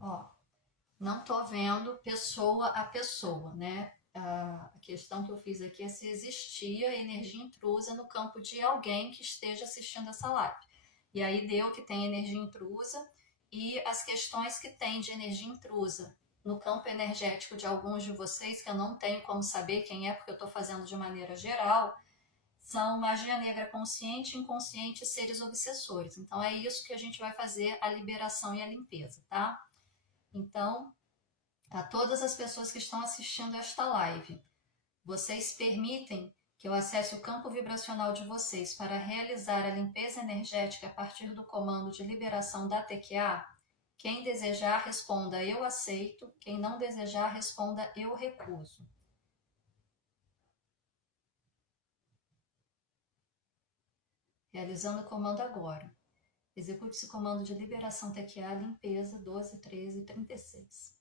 Ó, não tô vendo pessoa a pessoa, né? A questão que eu fiz aqui é se existia energia intrusa no campo de alguém que esteja assistindo essa live. E aí deu que tem energia intrusa e as questões que tem de energia intrusa no campo energético de alguns de vocês, que eu não tenho como saber quem é, porque eu estou fazendo de maneira geral, são magia negra consciente, inconsciente e seres obsessores. Então é isso que a gente vai fazer a liberação e a limpeza, tá? Então, a todas as pessoas que estão assistindo esta live, vocês permitem que eu acesse o campo vibracional de vocês para realizar a limpeza energética a partir do comando de liberação da TQA? Quem desejar, responda eu aceito. Quem não desejar, responda eu recuso. Realizando o comando agora. Execute esse comando de liberação TQA, limpeza 12, 13 e 36.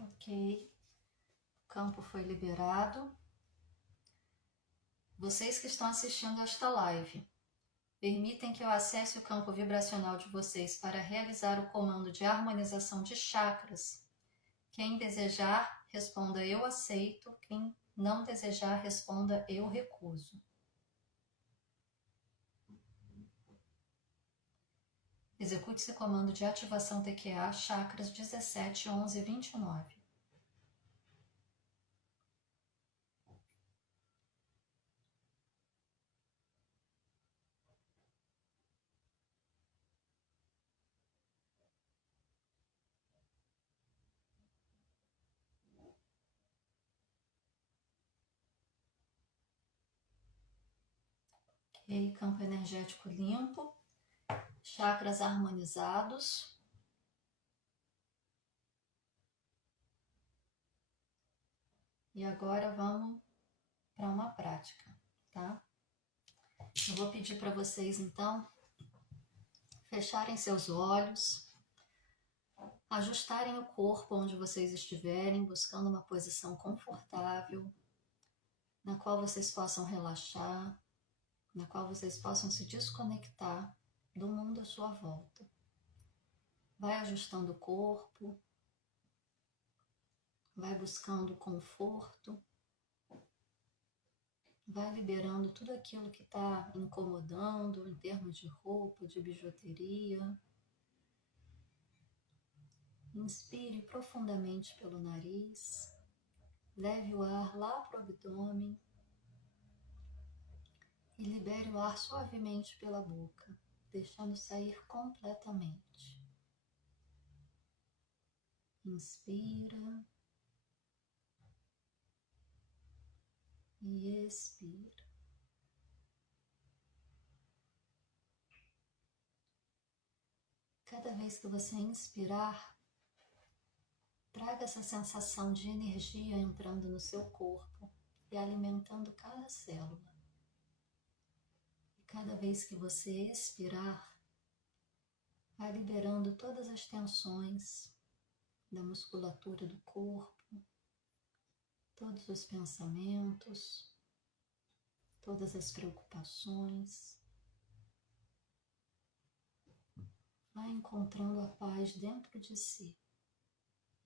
Ok, o campo foi liberado. Vocês que estão assistindo esta live, permitem que eu acesse o campo vibracional de vocês para realizar o comando de harmonização de chakras. Quem desejar, responda eu aceito. Quem não desejar, responda eu recuso. Execute esse comando de ativação TQA, chakras 17, 11 e 29. Ok, campo energético limpo, chakras harmonizados. E agora vamos para uma prática, tá? Eu vou pedir para vocês, então, fecharem seus olhos, ajustarem o corpo onde vocês estiverem, buscando uma posição confortável, na qual vocês possam relaxar, na qual vocês possam se desconectar do mundo à sua volta. Vai ajustando o corpo, vai buscando conforto, vai liberando tudo aquilo que está incomodando em termos de roupa, de bijuteria. Inspire profundamente pelo nariz, leve o ar lá para o abdômen e libere o ar suavemente pela boca, deixando sair completamente. Inspira e expira. Cada vez que você inspirar, traga essa sensação de energia entrando no seu corpo e alimentando cada célula. E cada vez que você expirar, vai liberando todas as tensões da musculatura do corpo, todos os pensamentos, todas as preocupações. Vai encontrando a paz dentro de si.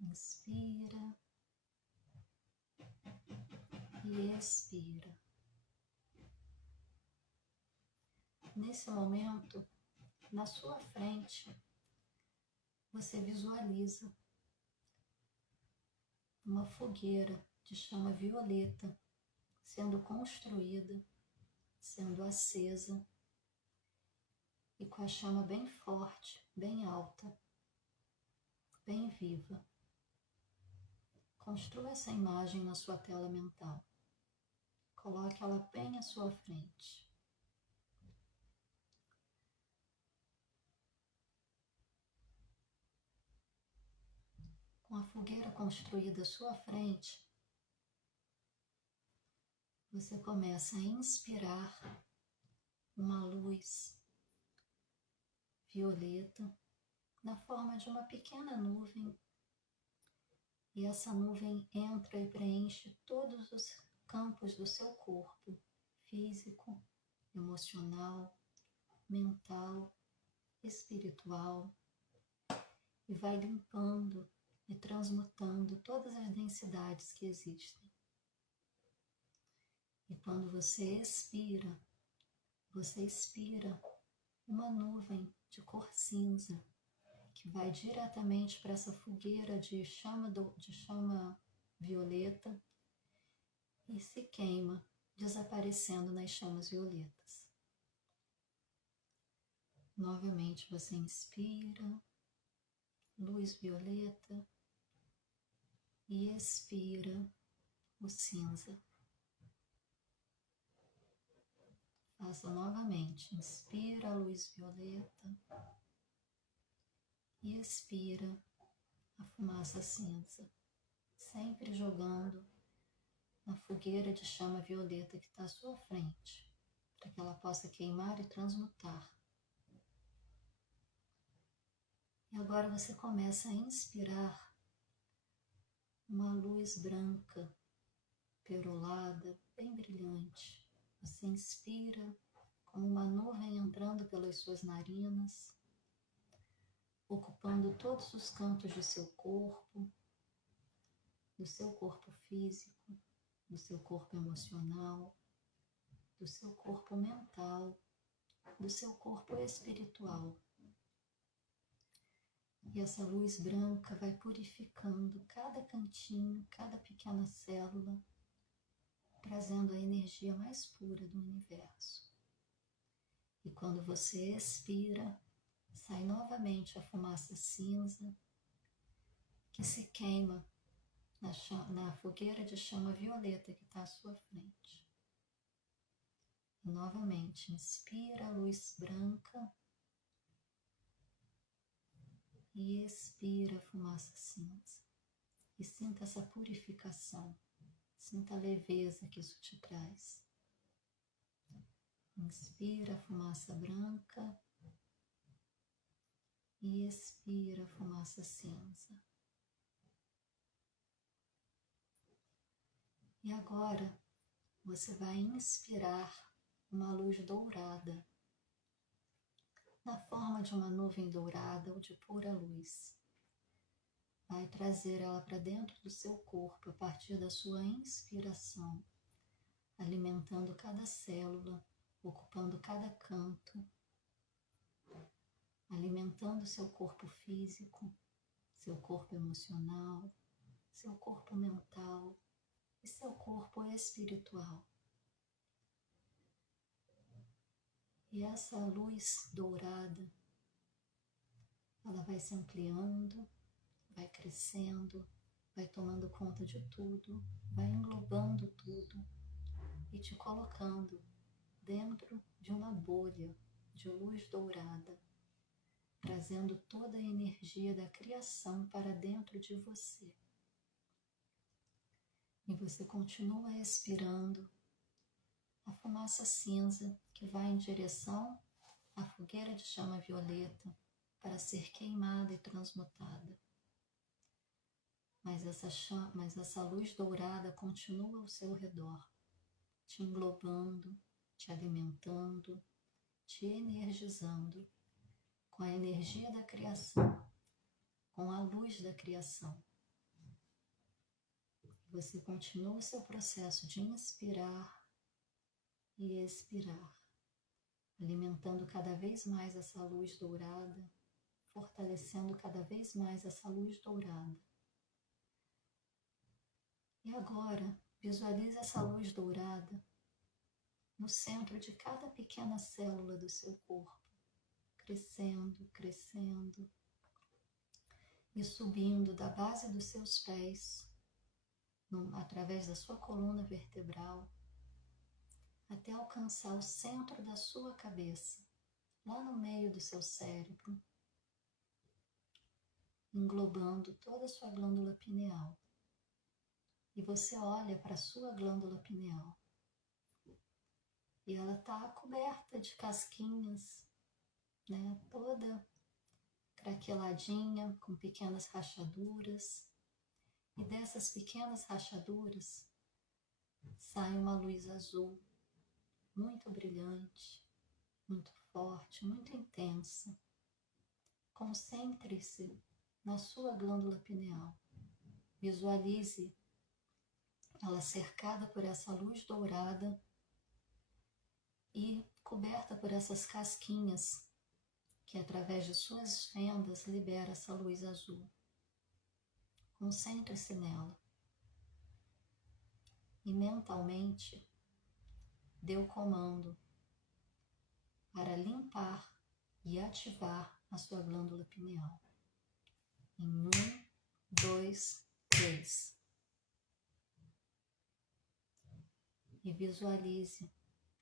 Inspira e expira. Nesse momento, na sua frente, você visualiza uma fogueira de chama violeta sendo construída, sendo acesa e com a chama bem forte, bem alta, bem viva. Construa essa imagem na sua tela mental. Coloque ela bem à sua frente. Com a fogueira construída à sua frente, você começa a inspirar uma luz violeta na forma de uma pequena nuvem, e essa nuvem entra e preenche todos os campos do seu corpo, físico, emocional, mental, espiritual, e vai limpando e transmutando todas as densidades que existem. E quando você expira uma nuvem de cor cinza que vai diretamente para essa fogueira de chama violeta e se queima, desaparecendo nas chamas violetas. Novamente você inspira luz violeta e expira o cinza. Faça novamente, inspira a luz violeta e expira a fumaça cinza, sempre jogando na fogueira de chama violeta que está à sua frente, para que ela possa queimar e transmutar. E agora você começa a inspirar uma luz branca, perolada, bem brilhante. Você inspira como uma nuvem entrando pelas suas narinas, ocupando todos os cantos do seu corpo físico, do seu corpo emocional, do seu corpo mental, do seu corpo espiritual. E essa luz branca vai purificando cada cantinho, cada pequena célula, trazendo a energia mais pura do universo. E quando você expira, sai novamente a fumaça cinza que se queima na fogueira de chama violeta que está à sua frente. E novamente, inspira a luz branca e expira a fumaça cinza. E sinta essa purificação, sinta a leveza que isso te traz. Inspira a fumaça branca e expira a fumaça cinza. E agora você vai inspirar uma luz dourada, na forma de uma nuvem dourada ou de pura luz. Vai trazer ela para dentro do seu corpo a partir da sua inspiração, alimentando cada célula, ocupando cada canto, alimentando seu corpo físico, seu corpo emocional, seu corpo mental e seu corpo espiritual. E essa luz dourada, ela vai se ampliando, vai crescendo, vai tomando conta de tudo, vai englobando tudo e te colocando dentro de uma bolha de luz dourada, trazendo toda a energia da criação para dentro de você. E você continua expirando a fumaça cinza que vai em direção à fogueira de chama violeta para ser queimada e transmutada. Mas essa luz dourada continua ao seu redor, te englobando, te alimentando, te energizando com a energia da criação, com a luz da criação. Você continua o seu processo de inspirar e expirar, alimentando cada vez mais essa luz dourada, fortalecendo cada vez mais essa luz dourada. E agora, visualize essa luz dourada no centro de cada pequena célula do seu corpo, crescendo, crescendo e subindo da base dos seus pés, através da sua coluna vertebral, até alcançar o centro da sua cabeça, lá no meio do seu cérebro, englobando toda a sua glândula pineal. E você olha para a sua glândula pineal e ela está coberta de casquinhas, né? Toda craqueladinha, com pequenas rachaduras. E dessas pequenas rachaduras sai uma luz azul, muito brilhante, muito forte, muito intensa. Concentre-se na sua glândula pineal. Visualize ela cercada por essa luz dourada e coberta por essas casquinhas que através de suas fendas libera essa luz azul. Concentre-se nela e mentalmente dê o comando para limpar e ativar a sua glândula pineal. Em 1, 2, 3. E visualize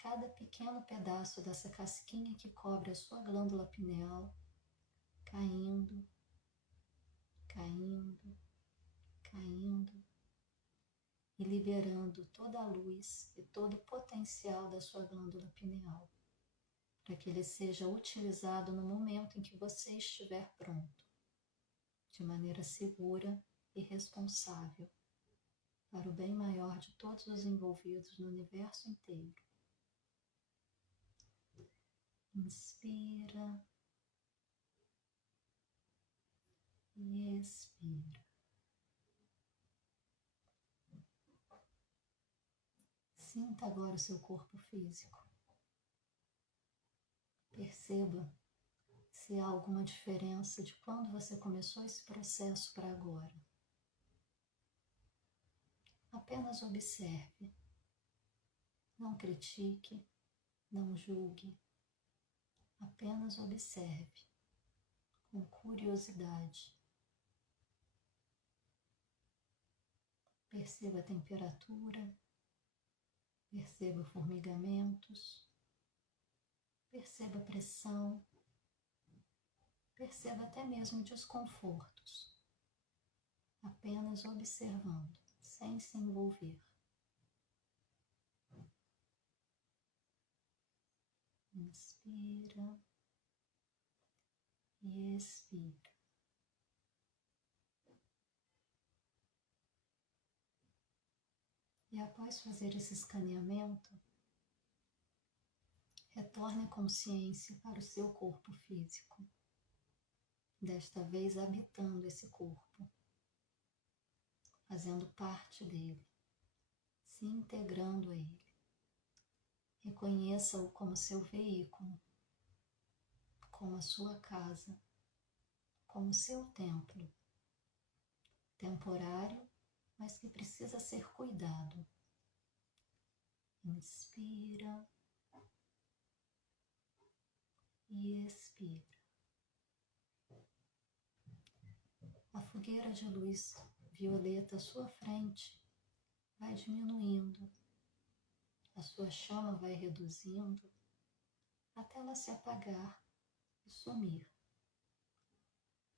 cada pequeno pedaço dessa casquinha que cobre a sua glândula pineal caindo, caindo, caindo e liberando toda a luz e todo o potencial da sua glândula pineal, para que ele seja utilizado no momento em que você estiver pronto, de maneira segura e responsável, para o bem maior de todos os envolvidos no universo inteiro. Inspira e expira. Sinta agora o seu corpo físico. Perceba se há alguma diferença de quando você começou esse processo para agora. Apenas observe. Não critique, não julgue. Apenas observe, com curiosidade. Perceba a temperatura, perceba formigamentos, perceba a pressão, perceba até mesmo desconfortos. Apenas observando, sem se envolver. Inspira e expira. E após fazer esse escaneamento, retorne a consciência para o seu corpo físico, desta vez habitando esse corpo, fazendo parte dele, se integrando a ele. Reconheça-o como seu veículo, como a sua casa, como seu templo, temporário, mas que precisa ser cuidado. Inspira e expira. A fogueira de luz violeta à sua frente vai diminuindo, a sua chama vai reduzindo até ela se apagar e sumir,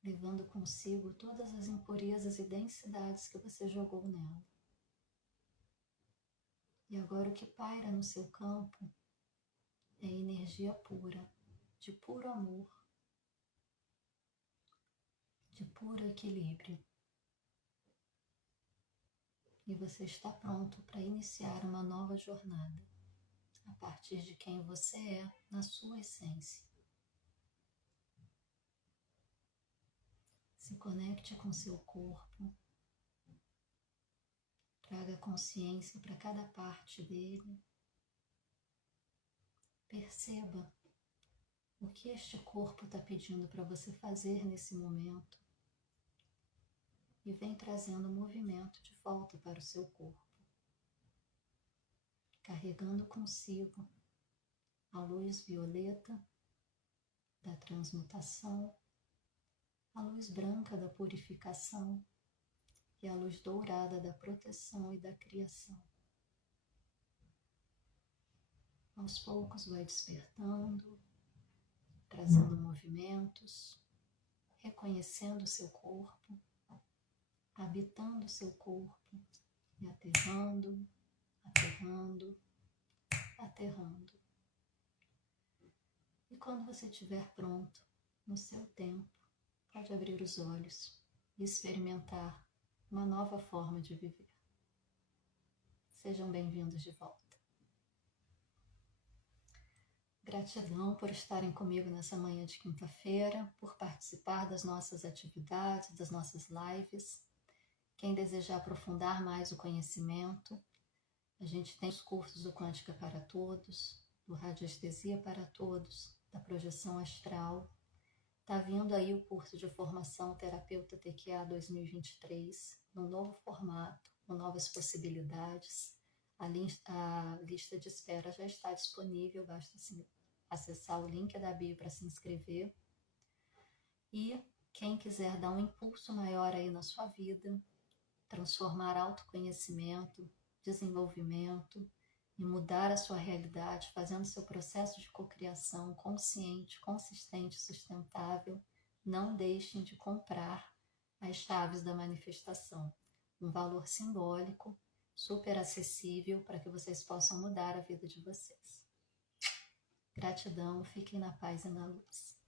levando consigo todas as impurezas e densidades que você jogou nela. E agora o que paira no seu campo é energia pura, de puro amor, de puro equilíbrio. E você está pronto para iniciar uma nova jornada, a partir de quem você é na sua essência. Se conecte com seu corpo, traga consciência para cada parte dele. Perceba o que este corpo está pedindo para você fazer nesse momento e vem trazendo o movimento de volta para o seu corpo, carregando consigo a luz violeta da transmutação, a luz branca da purificação e a luz dourada da proteção e da criação. Aos poucos vai despertando, trazendo movimentos, reconhecendo o seu corpo, habitando o seu corpo e aterrando, aterrando, aterrando. E quando você estiver pronto, no seu tempo, pode abrir os olhos e experimentar uma nova forma de viver. Sejam bem-vindos de volta. Gratidão por estarem comigo nessa manhã de quinta-feira, por participar das nossas atividades, das nossas lives. Quem desejar aprofundar mais o conhecimento, a gente tem os cursos do Quântica para Todos, do Radiestesia para Todos, da Projeção Astral. Tá vindo aí o curso de formação Terapeuta TQA 2023, num novo formato, com novas possibilidades. A lista de espera já está disponível, basta acessar o link da bio para se inscrever. E quem quiser dar um impulso maior aí na sua vida, transformar autoconhecimento, desenvolvimento e mudar a sua realidade, fazendo seu processo de cocriação consciente, consistente e sustentável, não deixem de comprar as chaves da manifestação. Um valor simbólico, super acessível, para que vocês possam mudar a vida de vocês. Gratidão, fiquem na paz e na luz.